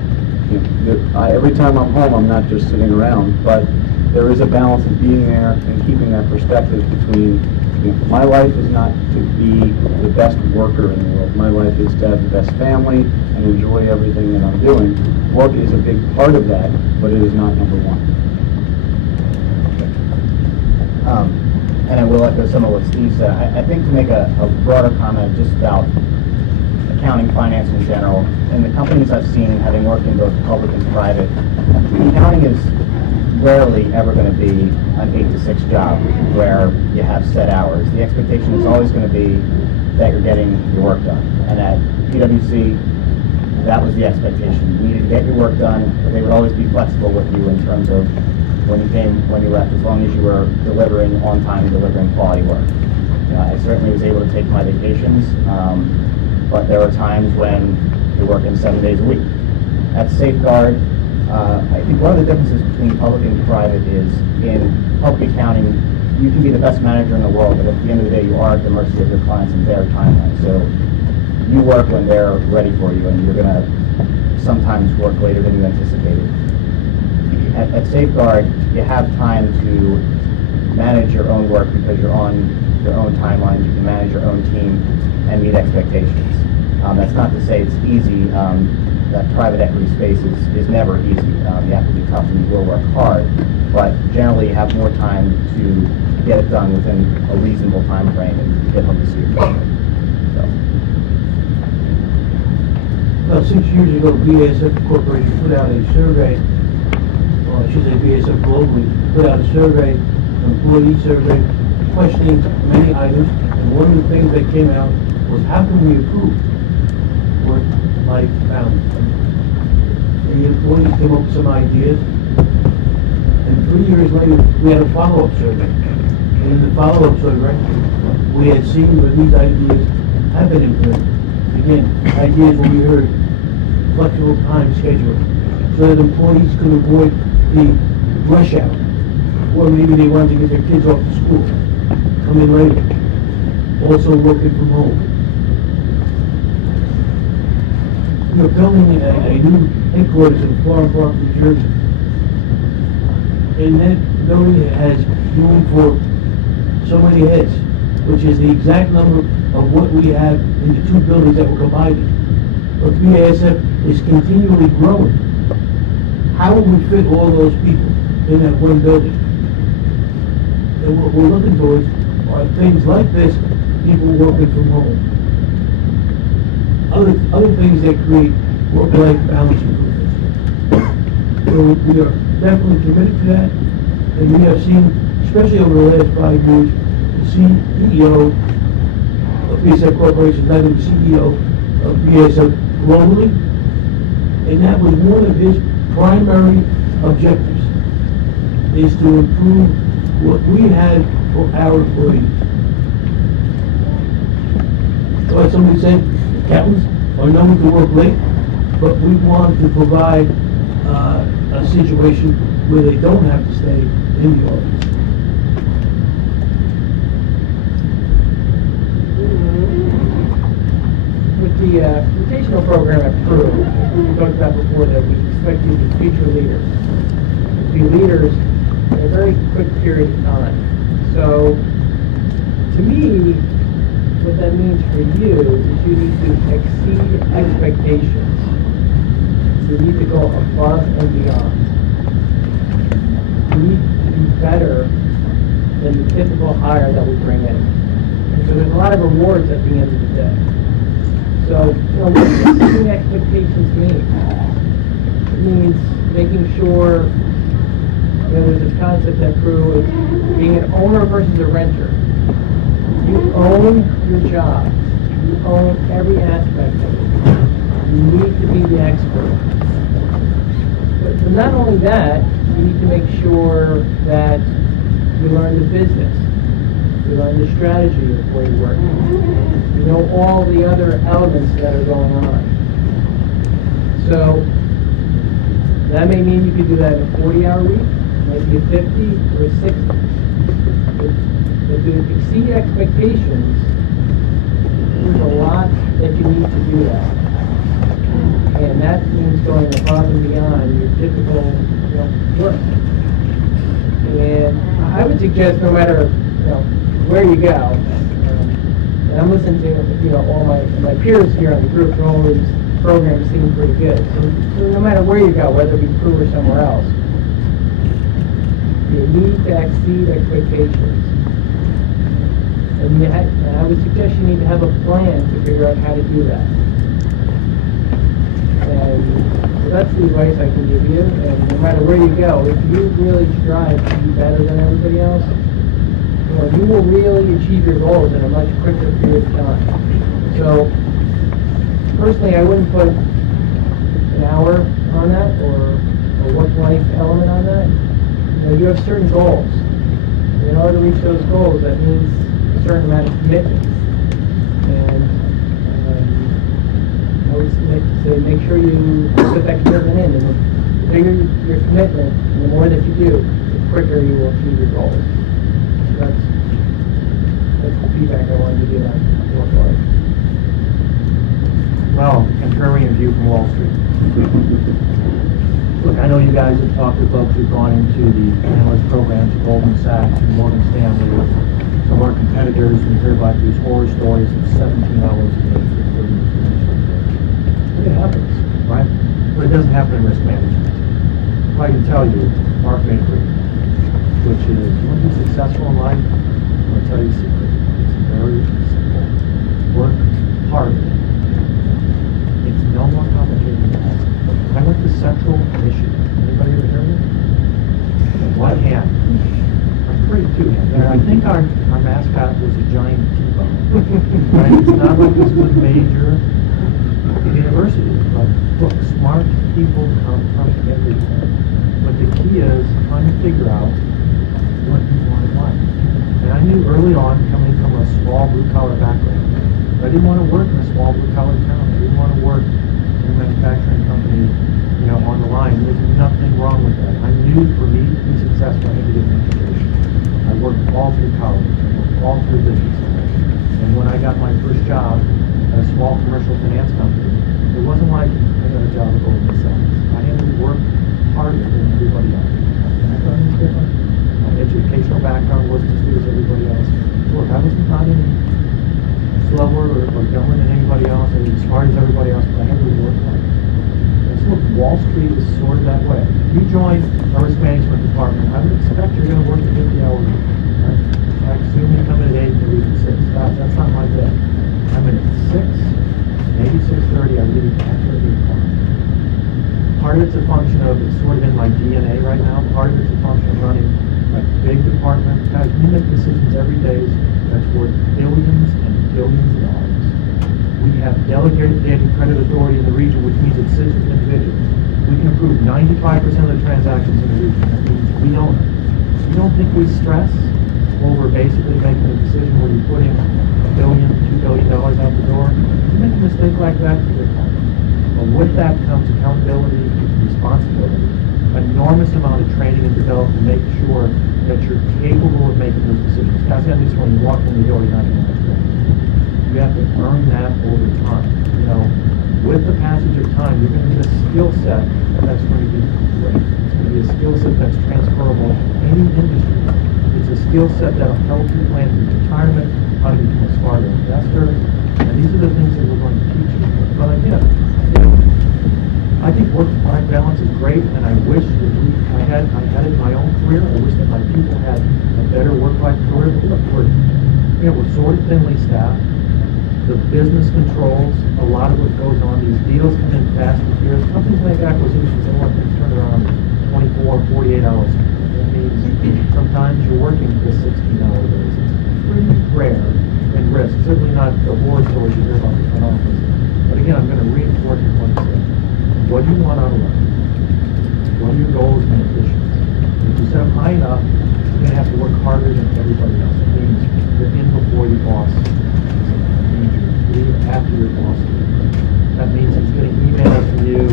Every time I'm home, I'm not just sitting around, but there is a balance of being there and keeping that perspective between, my life is not to be the best worker in the world. My life is to have the best family and enjoy everything that I'm doing. Work is a big part of that, but it is not number one. And I will echo some of what Steve said. I think to make a broader comment just about accounting, finance in general, in the companies I've seen, having worked in both public and private, accounting is rarely ever going to be an 8 to 6 job where you have set hours. The expectation is always going to be that you're getting your work done. And at PwC, that was the expectation. You needed to get your work done, but they would always be flexible with you in terms of when you came, when you left, as long as you were delivering on time and delivering quality work. I certainly was able to take my vacations, but there were times when you're working 7 days a week. At Safeguard, I think one of the differences between public and private is in public accounting, you can be the best manager in the world, but at the end of the day, you are at the mercy of your clients and their timeline. So you work when they're ready for you, and you're going to sometimes work later than you anticipated. At Safeguard, you have time to manage your own work because you're on your own timeline. You can manage your own team and meet expectations. That's not to say it's easy. That private equity space is never easy. You have to be tough and you will work hard, but generally you have more time to get it done within a reasonable time frame and get home to see your family. So. About 6 years ago, BASF Corporation put out a survey, or I should say BASF globally, put out a survey, an employee survey, questioning many items, and one of the things that came out was how can we improve work-life balance? The employees came up with some ideas, and 3 years later, we had a follow-up survey. And in the follow-up survey, we had seen where these ideas have been implemented. Again, ideas where we heard flexible time scheduling, so that employees could avoid the rush hour, or maybe they wanted to get their kids off to school, come in later, also working from home. We're building a new headquarters in Florham Park, New Jersey, and that building has room for so many heads, which is the exact number of what we have in the 2 buildings that we're combining. But BASF is continually growing. How will we fit all those people in that one building? And what we're looking towards are things like this, people working from home. Other things that create work-life balance improvements. So we are definitely committed to that, and we have seen, especially over the last 5 years, the CEO of BASF Corporation, not the CEO of BASF globally, and that was one of his primary objectives, is to improve what we had for our employees. So like somebody said, accountants are known to work late, but we want to provide a situation where they don't have to stay in the office. With the rotational program at Peru, we talked about before that we expect you to be future leaders. To be leaders in a very quick period of time. So, to me, what that means for you is you need to exceed expectations. You need to go above and beyond. You need to be better than the typical hire that we bring in. And so there's a lot of rewards at the end of the day. So, what does exceeding expectations mean? It means making sure, there's a concept at Peru of being an owner versus a renter. You own your job. You own every aspect of it. You need to be the expert. But not only that, you need to make sure that you learn the business. You learn the strategy of where you work. You know all the other elements that are going on. So that may mean you could do that in a 40-hour week, maybe a 50 or a 60. But to exceed expectations, there's a lot that you need to do that. And that means going above and beyond your typical, work. And I would suggest no matter, where you go, and I'm listening to, all my peers here on the group, and all these programs seem pretty good. So no matter where you go, whether it be Crew or somewhere else, you need to exceed expectations. And I would suggest you need to have a plan to figure out how to do that. And so that's the advice I can give you. And no matter where you go, if you really strive to be better than everybody else, you will really achieve your goals in a much quicker period of time. So, personally, I wouldn't put an hour on that or a work-life element on that. You have certain goals. In order to reach those goals, that means a certain amount of commitment. And I would say make sure you put that commitment in. And the bigger your commitment, and the more that you do, the quicker you will achieve your goals. That's the feedback I wanted to give on work life. Well, contrarian view from Wall Street. Look, I know you guys have talked with folks who've gone into the analyst programs at Goldman Sachs and Morgan Stanley, some of our competitors, and hear about these horror stories of 17 hours a day for 30 years. It happens, right? But it doesn't happen in risk management. I can tell you, Mark Bakery, which is, you want to be successful in life? I'm going to tell you a secret. It's very simple. Work hard. It's no more complicated than that. I went to Central Michigan. Anybody ever heard of it? One hand. I'm pretty two-handed. And I think our mascot was a giant T-bone. Right? It's not like this was a major university, but look, smart people come from everywhere. But the key is trying to figure out what you want in life. And I knew early on, coming from a small blue-collar background, I didn't want to work in a small blue-collar town. I didn't want to work in a manufacturing company, on the line. There's nothing wrong with that. I knew for me to be successful, I had to get an education. I worked all through college. I worked all through business school. And when I got my first job at a small commercial finance company, it wasn't like I got a job at Goldman Sachs. I had to work harder than everybody else. My background was different. My educational background wasn't as good as everybody else. Look, I was not any slower or dumber than anybody else. I was as smart as everybody else, but I had to work hard. And so look, Wall Street is sort of that way. If you join a risk management department, I would expect you're going to work a 50-hour week. Right? I assume you come in at 8 and you leave at 6. That's not my day. I'm in at 6, maybe 6:30. I leave after 8 o'clock. Part of it's a function of, it's sort of in my DNA right now. Part of it's a function of running a big department. Guys, we make decisions every day that's worth billions and billions of dollars. We have delegated credit authority in the region, which means it sits with individuals. We can approve 95% of the transactions in the region. That means we don't think we stress over basically making a decision where you're putting $1 billion, $2 billion out the door. You make a mistake like that, you're fine. But with that comes accountability, responsibility, enormous amount of training and development to make sure that you're capable of making those decisions. Guys, at least when you walk in the door, you're not going to have to. You have to earn that over time. With the passage of time, you're going to get a skill set that's going to be great. It's going to be a skill set that's transferable to any industry. It's a skill set that'll help you plan for retirement, how to become a smarter investor, and these are the things that we're going to teach you. But again, I think work-life balance is great, and I wish that I had it in my own career. I wish that my people had a better work-life career. But look, we're sort of thinly staffed. The business controls a lot of what goes on. These deals come in fast and furious. Companies make acquisitions, they want things turned around 24, 48 hours. That means sometimes you're working the 16-hour days. It's pretty rare and risk. Certainly not the horror stories you hear about the front office. But again, I'm going to reinforce your point. What do you want out of life? What are your goals and ambitions? If you set them high enough, you're going to have to work harder than everybody else. It means you're in before your boss. Leave after your boss. That means he's getting emails from you,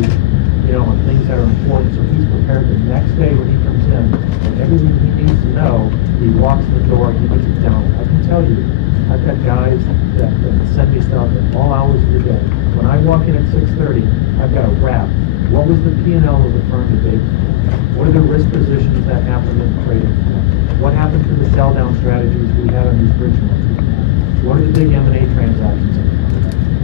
on things that are important, so he's prepared the next day when he comes in, and everything he needs to know, he walks in the door, he gets it down. I can tell you, I've got guys that send me stuff at all hours of the day. When I walk in at 6:30, I've got a wrap. What was the P&L of the firm the day before? What are the risk positions that happened in trading? What happened to the sell down strategies we had on these bridge loans? What are the big M&A transactions?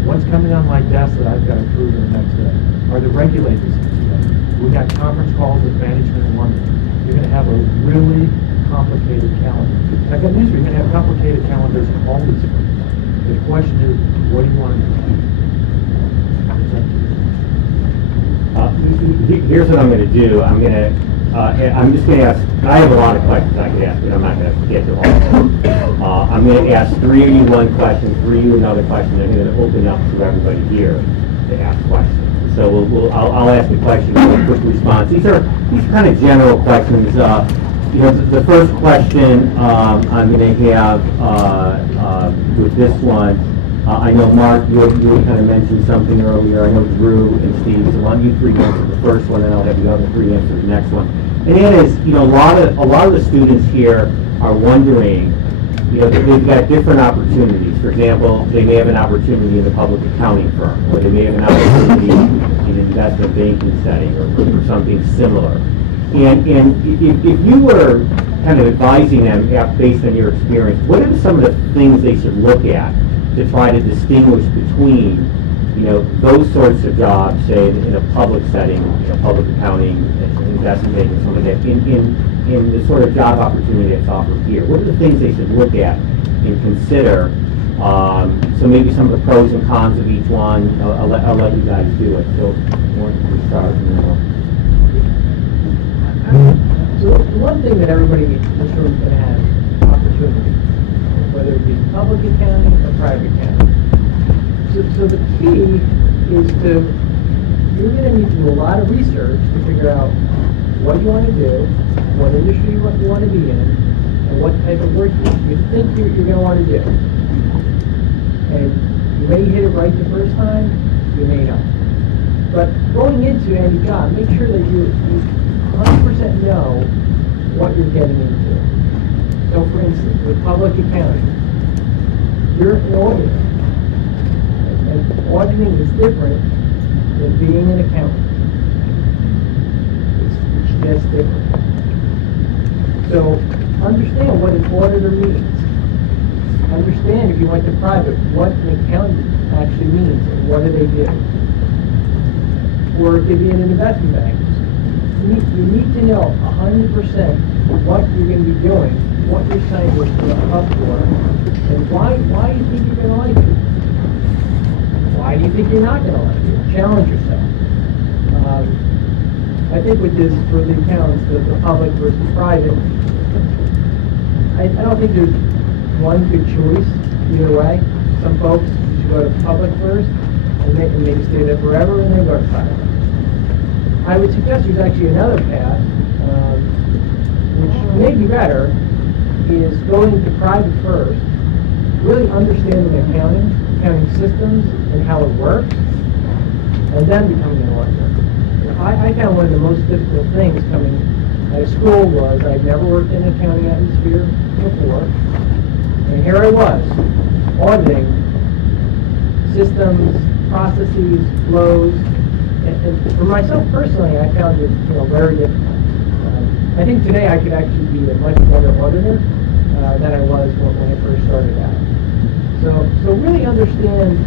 What's coming on my desk that I've got to prove in the next day? Are the regulators today? We got conference calls with management in London. You're going to have a really complicated calendar. I've got news for you. You're going to have complicated calendars in all these firms. The question is, what do you want to do? It's up to you. Here's what I'm going to do. I'm just going to ask, I have a lot of questions I could ask, but I'm not going to get to all of them. I'm going to ask three of you one question, three of you another question, and I'm going to open up to everybody here to ask questions. So I'll ask a question with a quick response. These are kind of general questions. The first question I'm going to have with this one, I know Mark, you kind of mentioned something earlier. I know Drew and Steve, so why don't you three answer the first one, and I'll have the other three answer the next one. And that is, a lot of the students here are wondering, they've got different opportunities. For example, they may have an opportunity in the public accounting firm, or they may have an opportunity in an investment banking setting, or something similar. And if you were kind of advising them based on your experience, what are some of the things they should look at to try to distinguish between, those sorts of jobs, say in a public setting, public accounting, investment banking, something like that, in the sort of job opportunity that's offered here? What are the things they should look at and consider? So maybe some of the pros and cons of each one. I'll let you guys do it. So, why don't you start? So the one thing that everybody in this room can have is opportunity, whether it be public accounting or private accounting. So the key is you're going to need to do a lot of research to figure out what you want to do, what industry you want to be in, and what type of work you think you're going to want to do. And you may hit it right the first time, you may not. But going into any job, make sure that you 100% know what you're getting into. So for instance, with public accounting, you're an auditor. And auditing is different than being an accountant. It's just different. So understand what an auditor means. Understand, if you went to private, what an accountant actually means and what do they do. Or if you're in an investment bank, you need to know 100% what you're going to be doing, what you're signing up for, and why you think you're going to like it. Why do you think you're not going to like it? Challenge yourself. I think with this, for the accountants, the public versus private, I don't think there's one good choice either way. Some folks should go to public first, and maybe stay there forever, and then go to private. I would suggest there's actually another path, which may be better, is going to private first, really understanding accounting systems and how it works, and then becoming an auditor. I found one of the most difficult things coming out of school was I'd never worked in an accounting atmosphere before, and here I was, auditing systems, processes, flows. And for myself personally, I found it very difficult. I think today I could actually be a much better auditor than I was when I first started out. So really understand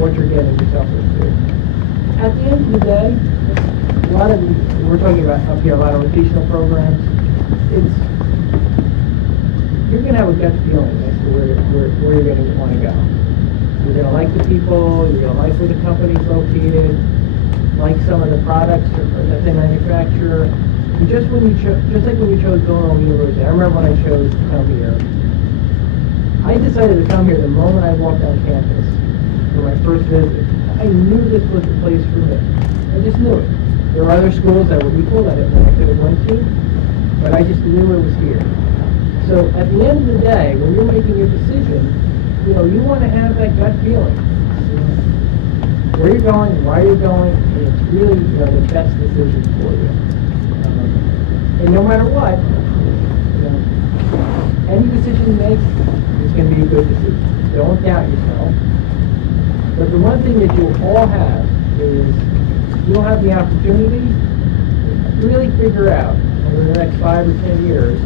what you're getting yourself into. At the end of the day, we're talking about up here a lot of rotational programs. You're going to have a gut feeling as to where you're going to want to go. You're going to like the people. You're going to like where the company's located. Like some of the products that they manufacture. And just like when you chose Villanova University, I remember when I chose to come here. I decided to come here the moment I walked on campus for my first visit. I knew this was the place for me. I just knew it. There were other schools that were equal that I could have went to, but I just knew it was here. So at the end of the day, when you're making your decision, you want to have that gut feeling. Where you're going, why you're going, and it's really the best decision for you. And no matter what, any decision you make is going to be good to see. Don't doubt yourself. But the one thing that you'll all have is you'll have the opportunity to really figure out over the next 5 or 10 years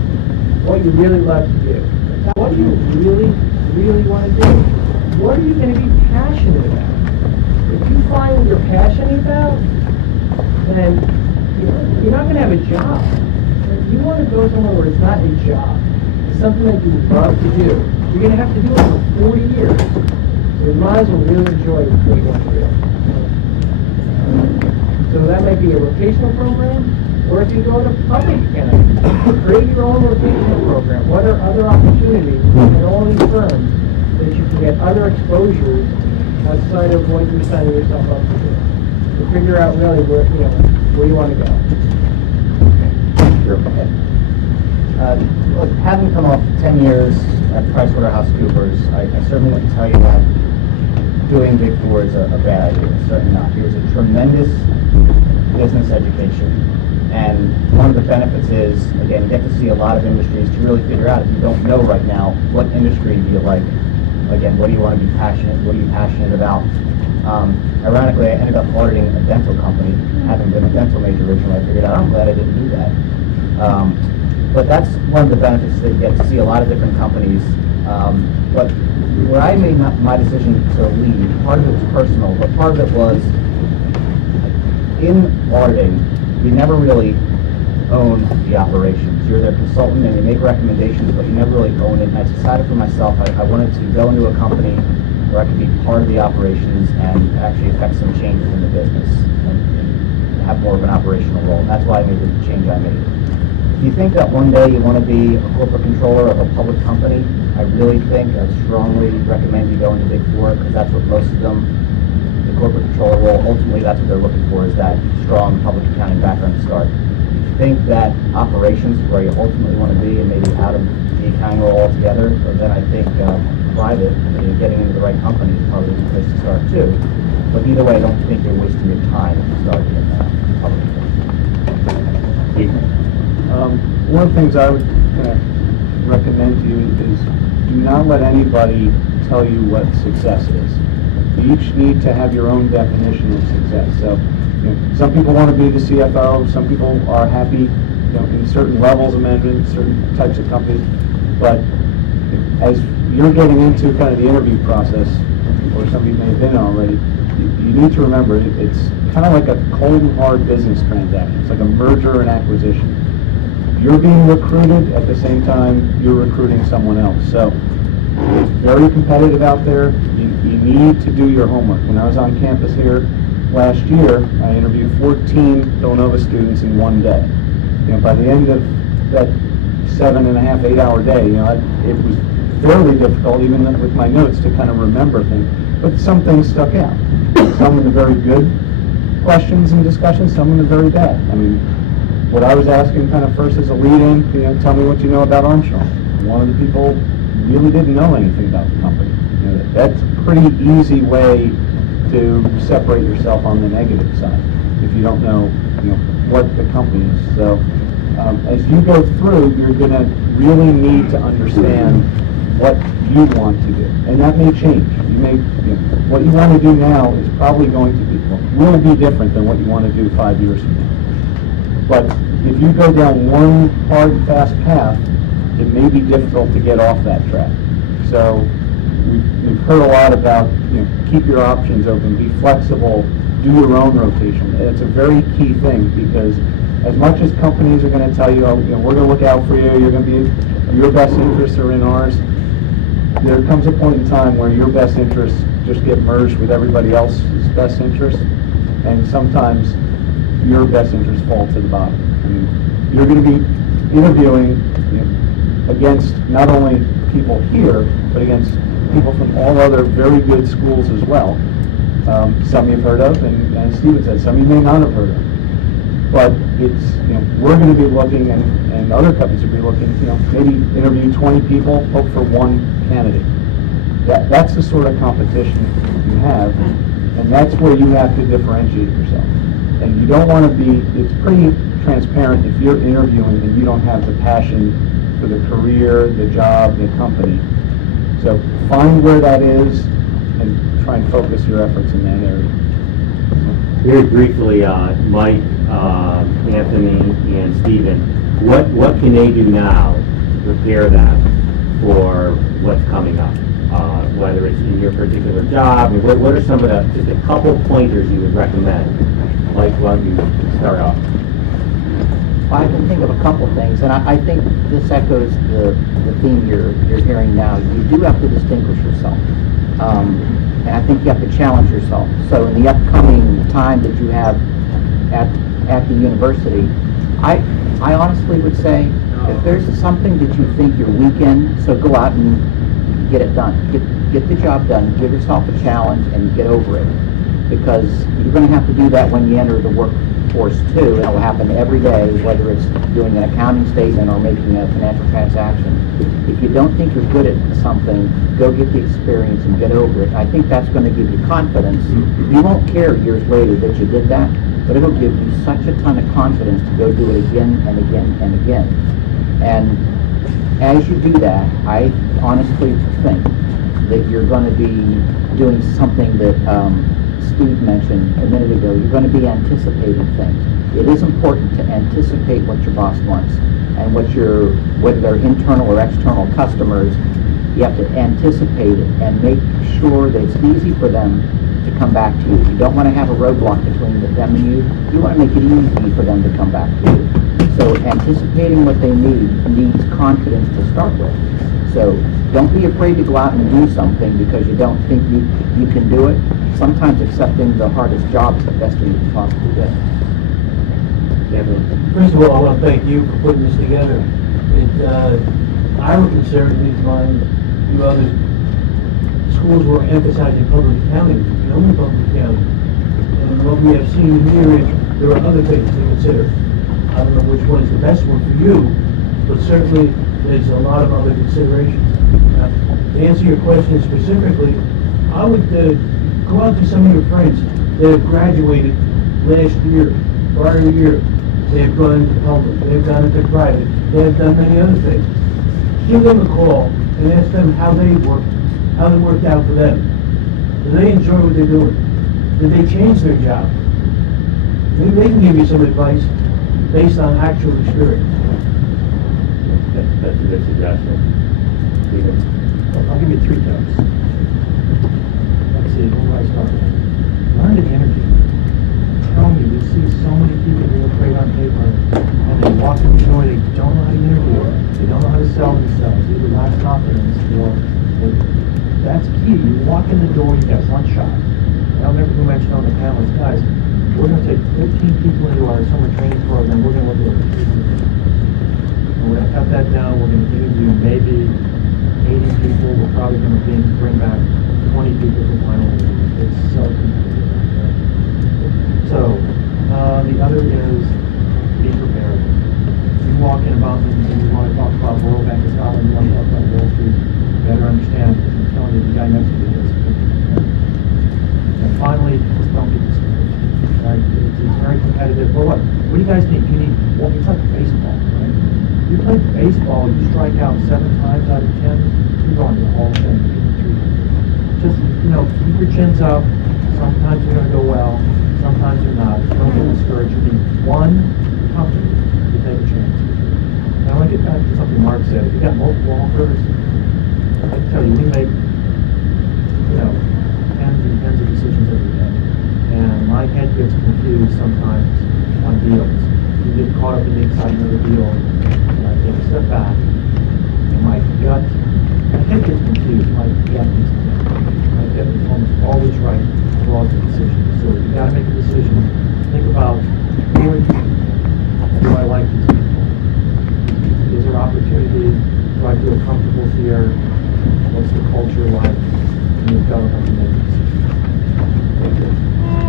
what you really love to do. What do you really, really want to do? What are you going to be passionate about? If you find what you're passionate about, then you're not going to have a job. You want to go somewhere where it's not a job. It's something that you love to do. You're going to have to do it for 40 years. So you might as well really enjoy what you want to do. So that might be a rotational program, or if you go to public accounting, create your own rotational program. What are other opportunities in all these firms that you can get other exposures outside of what you're signing yourself up to do? To figure out really where you want to go. Sure. Look, having come off 10 years at PricewaterhouseCoopers, I certainly wouldn't tell you that doing Big Four is a bad idea. Certainly not. Here's a tremendous business education. And one of the benefits is, again, you get to see a lot of industries to really figure out, if you don't know right now, what industry do you like? Again, what do you want to be passionate? What are you passionate about? Ironically, I ended up auditing a dental company, having been a dental major originally. I figured out, I'm glad I didn't do that. But that's one of the benefits, that you get to see a lot of different companies. But where I made my decision to leave, part of it was personal, but part of it was, in auditing, you never really own the operations. You're their consultant and you make recommendations, but you never really own it. And I decided for myself I wanted to go into a company where I could be part of the operations and actually affect some changes in the business and have more of an operational role. And that's why I made the change I made. If you think that one day you want to be a corporate controller of a public company, I really think, I strongly recommend you go into Big Four, because that's what most of them, the corporate controller role, ultimately that's what they're looking for, is that strong public accounting background to start. If you think that operations is where you ultimately want to be and maybe out of the accounting role altogether, then I think private, getting into the right company is probably the place to start too. But either way, I don't think you're wasting your time starting in public accounting. One of the things I would kind of recommend to you is do not let anybody tell you what success is. You each need to have your own definition of success. So, some people want to be the CFO, some people are happy, in certain levels of management, certain types of companies. But as you're getting into kind of the interview process, or some of you may have been already, you need to remember it's kind of like a cold and hard business transaction. It's like a merger and acquisition. You're being recruited at the same time you're recruiting someone else. So it's very competitive out there. You need to do your homework. When I was on campus here last year, I interviewed 14 Villanova students in one day. By the end of that 7.5, 8-hour day, it was fairly difficult, even with my notes, to kind of remember things. But some things stuck out. Some of the very good questions and discussions, some of the very bad. I mean, what I was asking kind of first as a lead-in, tell me what you know about Armstrong. One of the people really didn't know anything about the company. That's a pretty easy way to separate yourself on the negative side if you don't know, what the company is. So as you go through, you're going to really need to understand what you want to do, and that may change. You may, what you want to do now is probably going to be, will be different than what you want to do 5 years from now. But if you go down one hard and fast path, it may be difficult to get off that track. So we've heard a lot about, keep your options open, be flexible, do your own rotation. It's a very key thing, because as much as companies are going to tell you, we're going to look out for you, you're going to be, your best interests are in ours, there comes a point in time where your best interests just get merged with everybody else's best interests, and sometimes your best interests fall to the bottom. I mean, you're going to be interviewing against not only people here, but against people from all other very good schools as well. Some you've heard of, and as Steven said, some you may not have heard of. But it's, we're going to be looking, and other companies will be looking, maybe interview 20 people, hope for one candidate. That's the sort of competition you have, and that's where you have to differentiate yourself. And you don't want to be, it's pretty transparent if you're interviewing and you don't have the passion for the career, the job, the company. So find where that is and try and focus your efforts in that area. Very briefly, Mike, Anthony, and Stephen, what can they do now to prepare them for what's coming up? Whether it's in your particular job, and what are some of the, just a couple pointers you would recommend? Mike, why don't you start off? I can think of a couple things, and I think this echoes the theme you're hearing now. You do have to distinguish yourself, and I think you have to challenge yourself. So in the upcoming time that you have at the university, I honestly would say, if there's something that you think you're weak in, so go out and get it done. Get the job done, give yourself a challenge, and get over it. Because you're going to have to do that when you enter the workforce too. It will happen every day, whether it's doing an accounting statement or making a financial transaction. If you don't think you're good at something, go get the experience and get over it. I think that's going to give you confidence. You won't care years later that you did that, but it'll give you such a ton of confidence to go do it again and again and again. And as you do that, I honestly think that you're going to be doing something that Steve mentioned a minute ago. You're going to be anticipating things. It is important to anticipate what your boss wants and whether they're internal or external customers. You have to anticipate it and make sure that it's easy for them to come back to you. You don't want to have a roadblock between them and you. You want to make it easy for them to come back to you. So anticipating what they need needs confidence to start with. So don't be afraid to go out and do something because you don't think you can do it. Sometimes accepting the hardest job is the best thing you can possibly do. First of all, I want to thank you for putting this together. I would consider, at least mine, you others, schools were emphasizing public accounting, only public accounting. And what we have seen here is there are other things to consider. I don't know which one is the best one for you, but certainly there's a lot of other considerations. To answer your question specifically, I would go out to some of your friends that have graduated last year, prior year. They have gone into public, they have gone into private, they have done many other things. Give them a call and ask them how they worked out for them. Do they enjoy what they're doing? Did they change their job? Maybe they can give you some advice based on actual experience. That's a good suggestion. I'll give you 3 tips. Let's see, where do I start? Learn to interview. I'm telling you, you see so many people who look great on paper, and they walk in the door, they don't know how to interview, they don't know how to sell themselves, they either lack confidence, or that's key. You walk in the door, you got one shot. I don't remember who mentioned on the panel, guys, we're going to take 15 people into our summer training program, we're going to look at it. And we're going to cut that down, we're going to interview maybe 80 people, we're probably going to bring back 20 people for final interviews. It's so competitive. So, the other is be prepared. You walk in about and you want to talk about World Bank of Scotland, you want to talk about Wall Street, you better understand, because I'm telling you, the guy next to you is. And finally, just don't get discouraged. Right? It's very competitive. But what do you guys need? You need, well, it's like baseball, right? You play baseball, you strike out 7 times out of 10, you're going to the Hall of Fame. Just, keep your chins up. Sometimes you're going to go well, sometimes you're not. Don't get discouraged. You need one company to take a chance. And I want to get back to something Mark said. If you got multiple offers, I tell you, we make, tens and tens of decisions every day. And my head gets confused sometimes on deals. You get caught up in the excitement of the deal, and I take a step back, and my head gets confused. My gut is almost always right about the decision. So you got to make a decision. Think about, do I like these people? Is there opportunity? Do I feel comfortable here? What's the culture like? And you've got to have to make a decision.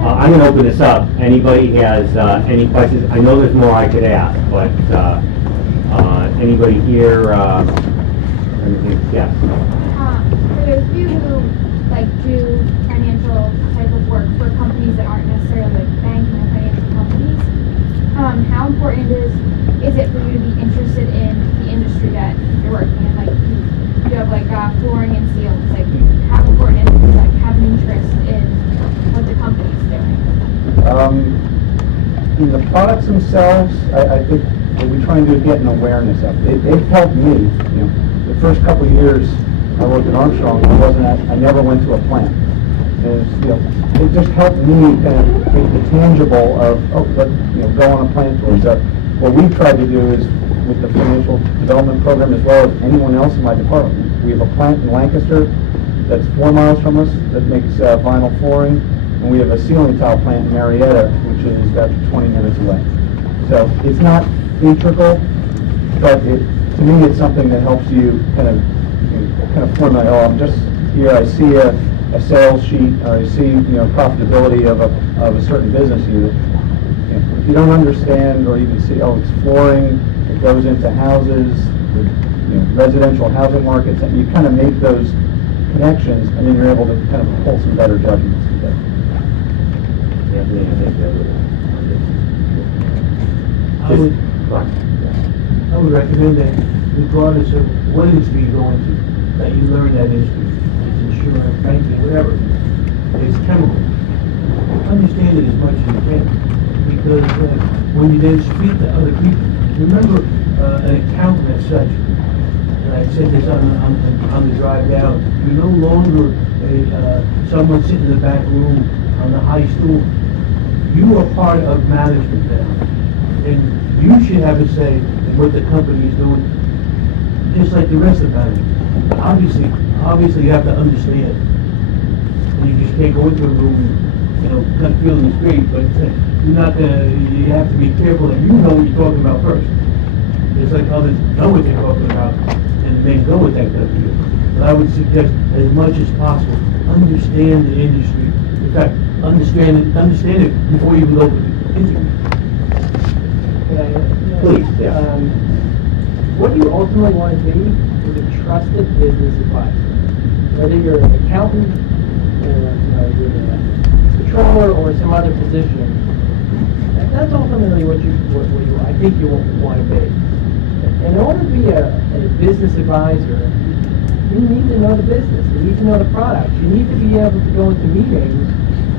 I'm going to open this up. Anybody has any questions? I know there's more I could ask, but anybody here? Yes. For those of you who do financial type of work for companies that aren't necessarily banking or financial companies, how important is it for you to be interested in the industry that you're working in? You have of like flooring and steel, it's like how important it is like have an interest in what the company's doing? In the products themselves, I think what we try and do is get an awareness of it. They've helped me. The first couple of years I worked at Armstrong, I never went to a plant. And it just helped me kind of make the tangible of go on a plant tour. So what we tried to do is with the financial development program as well as anyone else in my department. We have a plant in Lancaster that's 4 miles from us that makes vinyl flooring, and we have a ceiling tile plant in Marietta, which is about 20 minutes away. So it's not integral, but to me it's something that helps you kind of formulate, I'm just here, I see a sales sheet, or I see profitability of a certain business unit. If you don't understand or even see, it's flooring, it goes into houses, residential housing markets, and you kind of make those connections, and then you're able to kind of pull some better judgments together. I would recommend that regardless of what industry you go into, that you learn that industry. It's insurance, banking, whatever. It's chemical. Understand it as much as you can. Because when you then speak to other people, remember an accountant as such, and I said this on the drive down, you're no longer someone sitting in the back room on the high stool. You are part of management now. And you should have a say in what the company is doing, just like the rest of management. Obviously you have to understand. You just can't go into a room and, cut feelings straight, but you have to be careful that you know what you're talking about first. Just like others know what they're talking about, and then go with that gut feel. But I would suggest, as much as possible, understand the industry. In fact, understand it before you even go for the interview. Please, yeah. What do you ultimately want to be is a trusted business advisor. Whether you're an accountant, or you're a controller, or some other position, that's ultimately what I think you want to be. In order to be a business advisor, you need to know the business. You need to know the products. You need to be able to go into meetings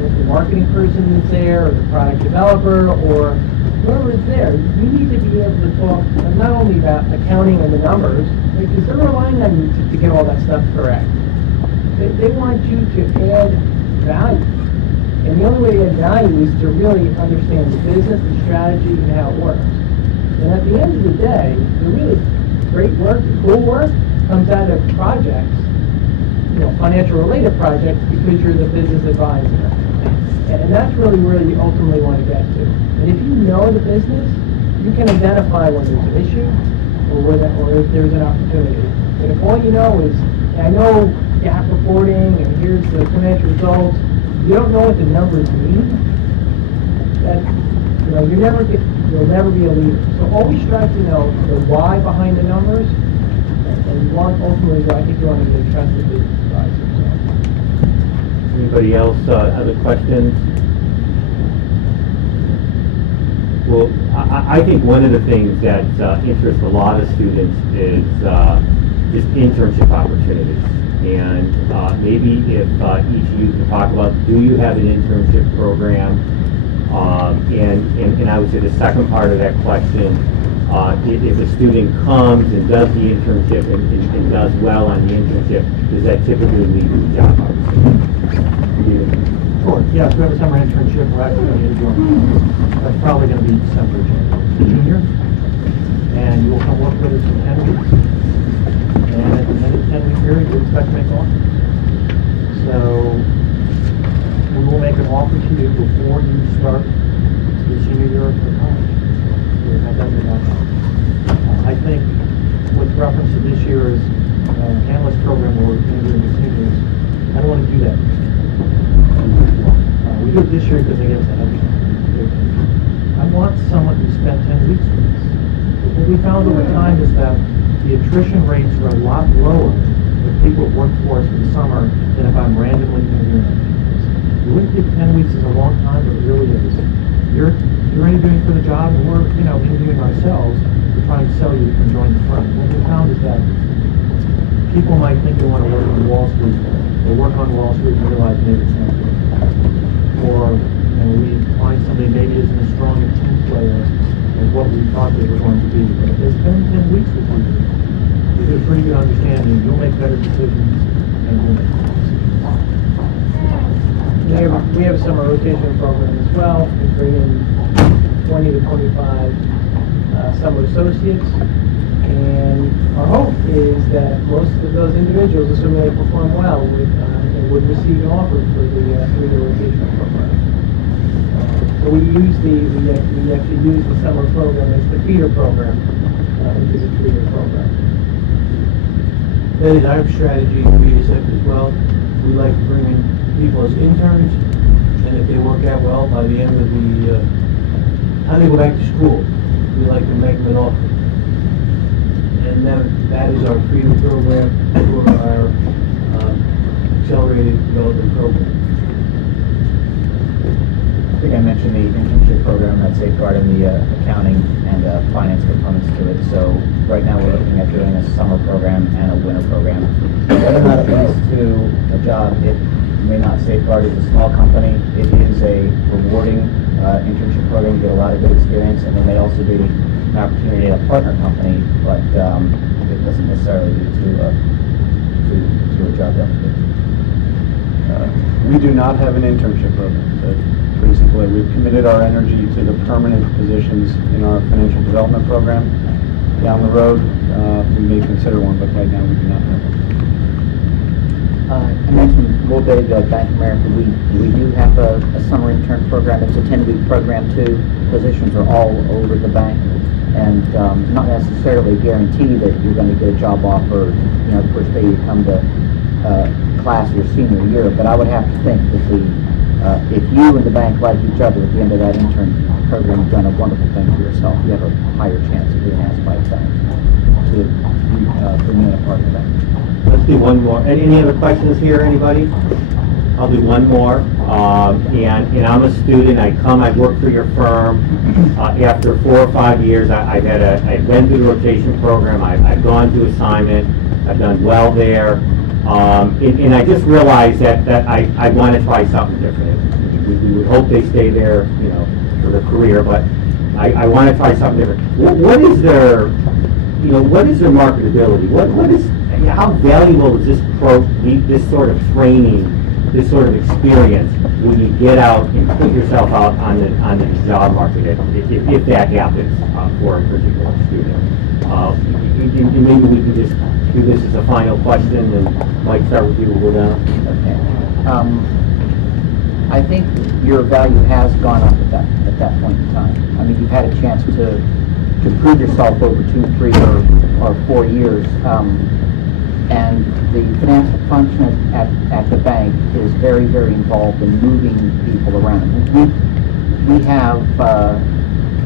with the marketing person that's there, or the product developer, or whoever is there. You need to be able to talk not only about accounting and the numbers, because they're relying on you to get all that stuff correct. They want you to add value. And the only way to add value is to really understand the business, the strategy, and how it works. And at the end of the day, the really great work, the cool work, comes out of projects, financial related projects, because you're the business advisor. And that's really where you ultimately want to get to. And if you know the business, you can identify when there's an issue or if there's an opportunity. But if all you know is, I know GAAP reporting and here's the financial results, you don't know what the numbers mean, that you'll never be a leader. So always strive to know the why behind the numbers, and you want ultimately, I think you want to be a trusted business advisor. Anybody else, other questions? Well, I think one of the things that interests a lot of students is just internship opportunities. And maybe if each of you can talk about, do you have an internship program? And I would say the second part of that question, if a student comes and does the internship and does well on the internship, does that typically lead to job opportunities? Sure. Yes, we have a summer internship. We're actually going to be doing. That's probably going to be December, January. And you will come work with us for 10 weeks. And at the end of the 10-week period, we expect to make an offer. So we will make an offer to you before you start your senior year of college. I think with reference to this year's analyst program where we're interviewing the seniors, I don't want to do that. We do it this year because they get us a head start. I want someone who spent 10 weeks with us. What we found over time is that the attrition rates are a lot lower if people have worked for us in the summer than if I'm randomly interviewing. You wouldn't think 10 weeks is a long time, but it really is. You're interviewing for the job, and we're interviewing ourselves. We're trying to sell you to come join the firm. What we found is that people might think they want to work on Wall Street. They work on Wall Street and realize maybe it's not good. Or, we find somebody maybe isn't as strong a team player as what we thought they were going to be. But if they spend 10 weeks with you, you get a pretty good understanding. You'll make better decisions and we'll make better decisions. We have a summer rotation program as well. We bring in 20 to 25 summer associates. And our hope is that most of those individuals, assuming they perform well, would receive an offer for the 3-year rotational program. So we actually use the summer program as the feeder program into the 3-year program. That is our strategy at BSF as well. We like to bring in people as interns, and if they work out well, by the end of the time they go back to school, we like to make them an offer. And that is our freedom program for our accelerated development program. I think I mentioned the internship program at Safeguard and the accounting and finance components to it. So right now we're looking at doing a summer program and a winter program. Whether or not it leads to a job, it may not. Safeguard is a small company. It is a rewarding internship program. You get a lot of good experience, and it may also be an opportunity at a partner company, but it doesn't necessarily lead to a job there. We do not have an internship program. Pretty simply, we've committed our energy to the permanent positions in our financial development program. Down the road, we may consider one, but right now we do not have one. I mentioned a little bit ago at Bank of America, we do have a summer intern program. It's a 10-week program too. Positions are all over the bank, and not necessarily guarantee that you're going to get a job offer, the first day you come to class your senior year. But I would have to think that if you and the bank like each other at the end of that intern program, you've done a wonderful thing for yourself. You have a higher chance of being asked by the bank to bring in a part of the bank. Let's do one more. Any other questions here, anybody? I'll do one more. And I'm a student. I work for your firm. After 4 or 5 years, I've been through the rotation program. I've gone to assignment. I've done well there. And I just realized that I want to try something different. We would hope they stay there, for their career, but I want to try something different. What is their marketability? How valuable is this sort of training, this sort of experience when you get out and put yourself out on the job market, if that happens for a particular student? Maybe we can just do this as a final question, and Mike, start with you. We'll go down. Okay. I think your value has gone up at that point in time. I mean, you've had a chance to prove yourself over 2, 3, or 4 years. And the financial function at the bank is very, very involved in moving people around. We have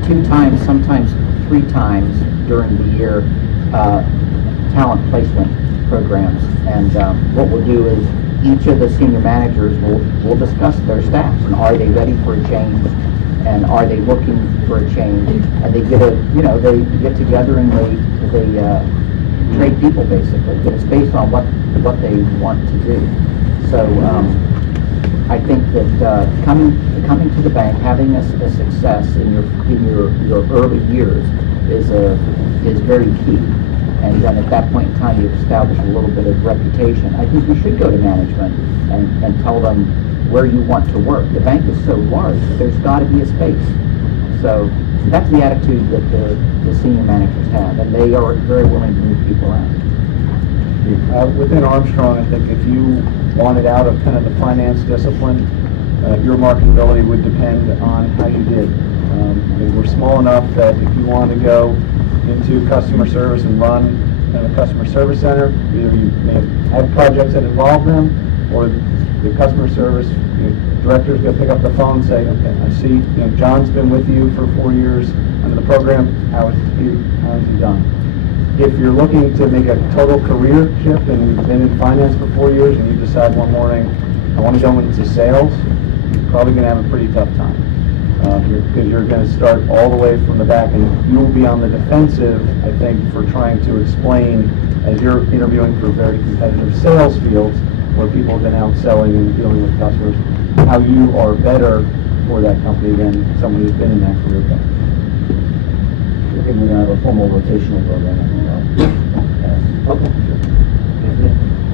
2 times, sometimes 3 times during the year, talent placement programs. And what we'll do is each of the senior managers will discuss their staffs and are they ready for a change, and are they looking for a change, and they get together and they trade people basically, but it's based on what they want to do. So I think that coming to the bank, having a success in your early years is very key. And then at that point in time, you've established a little bit of reputation. I think you should go to management and tell them where you want to work. The bank is so large, there's got to be a space. So that's the attitude that the senior managers have, and they are very willing to move people around. Within Armstrong, I think if you wanted out of kind of the finance discipline, your marketability would depend on how you did. We're small enough that if you want to go into customer service and run a customer service center, either you may have had projects that involve them, or the customer service director's going to pick up the phone and say, okay, I see, John's been with you for 4 years under the program. How has he done? If you're looking to make a total career shift and you've been in finance for 4 years and you decide one morning, I want to go into sales, you're probably going to have a pretty tough time. Because you're going to start all the way from the back, and you will be on the defensive, I think, for trying to explain as you're interviewing for very competitive sales fields where people have been out selling and dealing with customers, how you are better for that company than someone who's been in that career path. And we're gonna have a formal rotational program as well. Yes. Okay.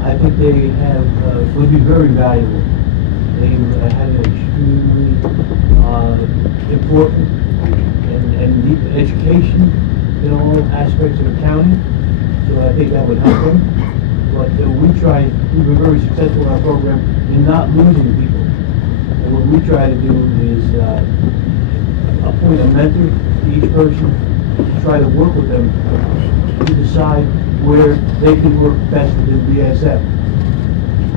I think they have, would be very valuable. They had an extremely important and deep education in all aspects of accounting, so I think that would help them. But we've been very successful in our program in not losing people. And what we try to do is appoint a mentor to each person, try to work with them to decide where they can work best within BSF.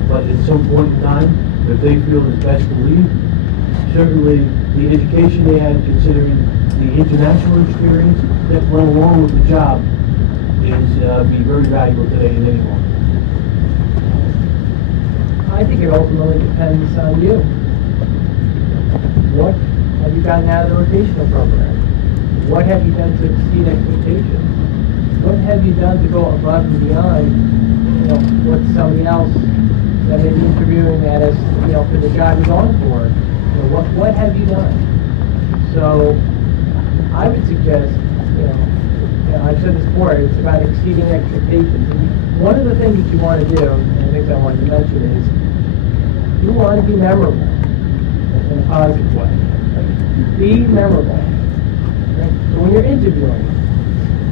But at some point in time, if they feel it's best to leave, certainly the education they had, considering the international experience that went along with the job, is be very valuable today in any moment. I think it ultimately depends on you. What have you gotten out of the rotational program? What have you done to exceed expectations? What have you done to go above and beyond, what somebody else that may be interviewing at us, for the job you're going for? What have you done? So, I would suggest, I've said this before, it's about exceeding expectations. And one of the things that you want to do, and the things I wanted to mention is, you want to be memorable in a positive way. Be memorable. Right? So when you're interviewing,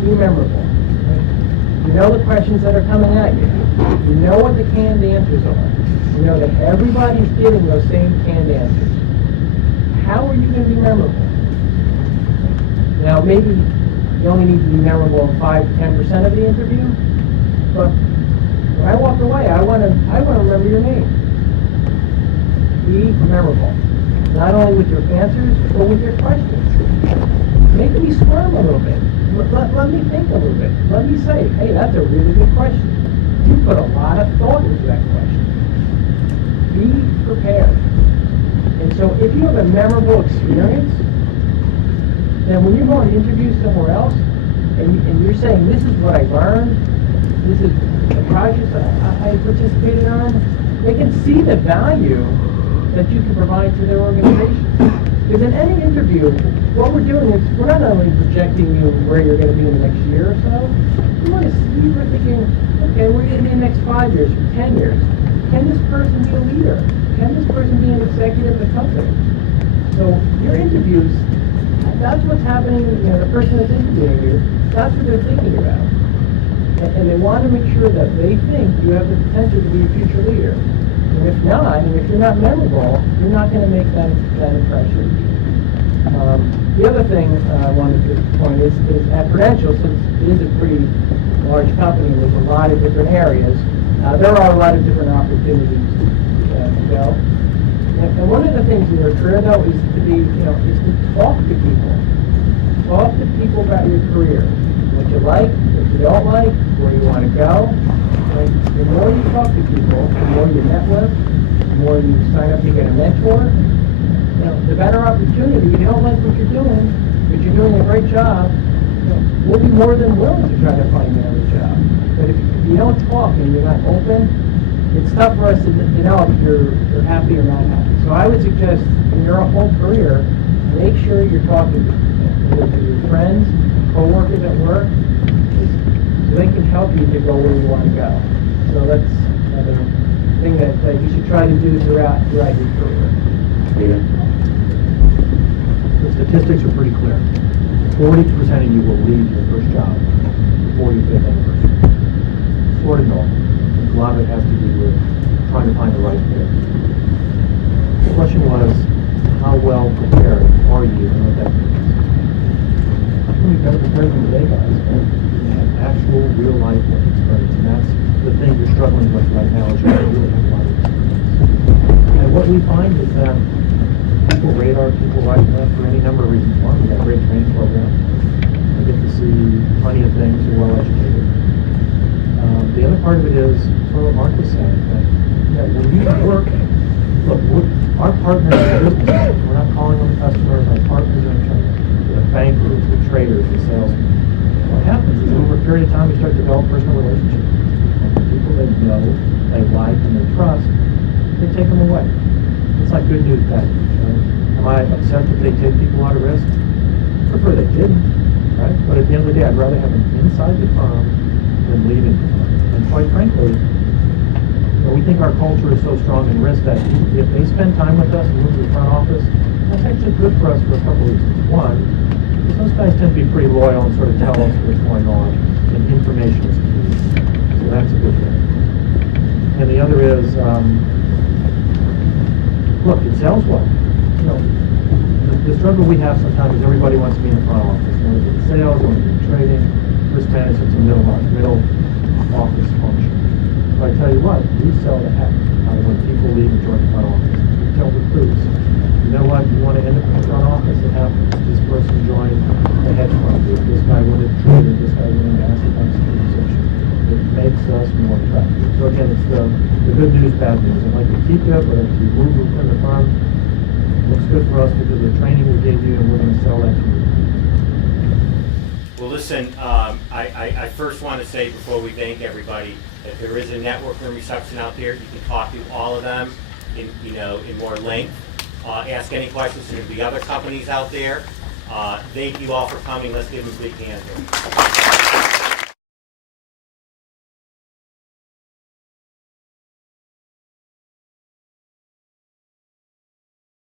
be memorable. Right? You know the questions that are coming at you. You know what the canned answers are. You know that everybody's giving those same canned answers. How are you going to be memorable? Now, maybe you only need to be memorable in 5 to 10% of the interview, but when I walk away, I want to remember your name. Be memorable, not only with your answers, but with your questions. Make me squirm a little bit. Let me think a little bit. Let me say, hey, that's a really good question. You put a lot of thought into that question. Be prepared. And so if you have a memorable experience, then when you're going to interview somewhere else, and you're saying, this is what I learned, this is the projects I participated on, they can see the value that you can provide to their organization. Because in any interview, what we're doing is we're not only projecting you where you're going to be in the next year or so, we're thinking, okay, where are you going to be in the next 5 years or 10 years? Can this person be a leader? Can this person be an executive of the company? So your interviews, that's what's happening, the person that's interviewing you, that's what they're thinking about. And they want to make sure that they think you have the potential to be a future leader. And if not, and if you're not memorable, you're not going to make that impression. The other thing I wanted to point is at Prudential, since it is a pretty large company and there's a lot of different areas, there are a lot of different opportunities to go. And one of the things in your career, though, is to be, is to talk to people. Talk to people about your career, what you like, what you don't like, where you want to go. Right? The more you talk to people, the more you network, the more you sign up to get a mentor, the better opportunity. If you don't like what you're doing, but you're doing a great job, we'll be more than willing to try to find you another job. But if you don't talk and you're not open, it's tough for us to know if you're happy or not happy. So I would suggest in your whole career, make sure you're talking to your friends, co-workers at work, so they can help you to go where you want to go. So that's another thing that you should try to do throughout your career. The statistics are pretty clear. 40% of you will leave your first job before you get that first. Sort of normal. A lot of it has to do with trying to find the right fit. The question was, how well prepared are you and what that means? You're better prepared than today, guys. You have actual, real-life work experience, and that's the thing you're struggling with right now, is you really have a lot of experience. And what we find is that people radar people right and left for any number of reasons. One, we have a great training program. I get to see plenty of things, they're well educated. The other part of it is, sort of what Mark was saying, that when you work, look, our partners in business, we're not calling them customers, our partners are in training. The bankers, the traders, the salesmen. What happens is over a period of time, we start to develop personal relationships. And the people they know, they like, and they trust, they take them away. It's like good news, bad news, right? Am I upset that they take people out of risk? Prefer they didn't, right? But at the end of the day, I'd rather have them inside the firm than leaving the firm. And quite frankly, we think our culture is so strong in risk that if they spend time with us and move to the front office, that's actually good for us for a couple of reasons. One, because those guys tend to be pretty loyal and sort of tell us what's going on, and information is key. So that's a good thing. And the other is, look, it sells well. The struggle we have sometimes is everybody wants to be in the front office. They want to get sales, they want to get trading, risk management's a middle office function. But I tell you what, we sell the heck out of when people leave and join the front office. We tell recruits, you know what, you want to end up in the front office, it happens. This person joined a hedge fund group, this guy went into trading, this guy went into asset-backed securitization. It makes us more attractive. So again, it's the good news, bad news. I'd like to keep you, but if you move within the firm, looks good for us because of the training we gave you, and we're going to sell that to you. Well, listen, I first want to say before we thank everybody that there is a networking reception out there. You can talk to all of them in more length. Ask any questions. There can be other companies out there. Thank you all for coming. Let's give them a big hand here.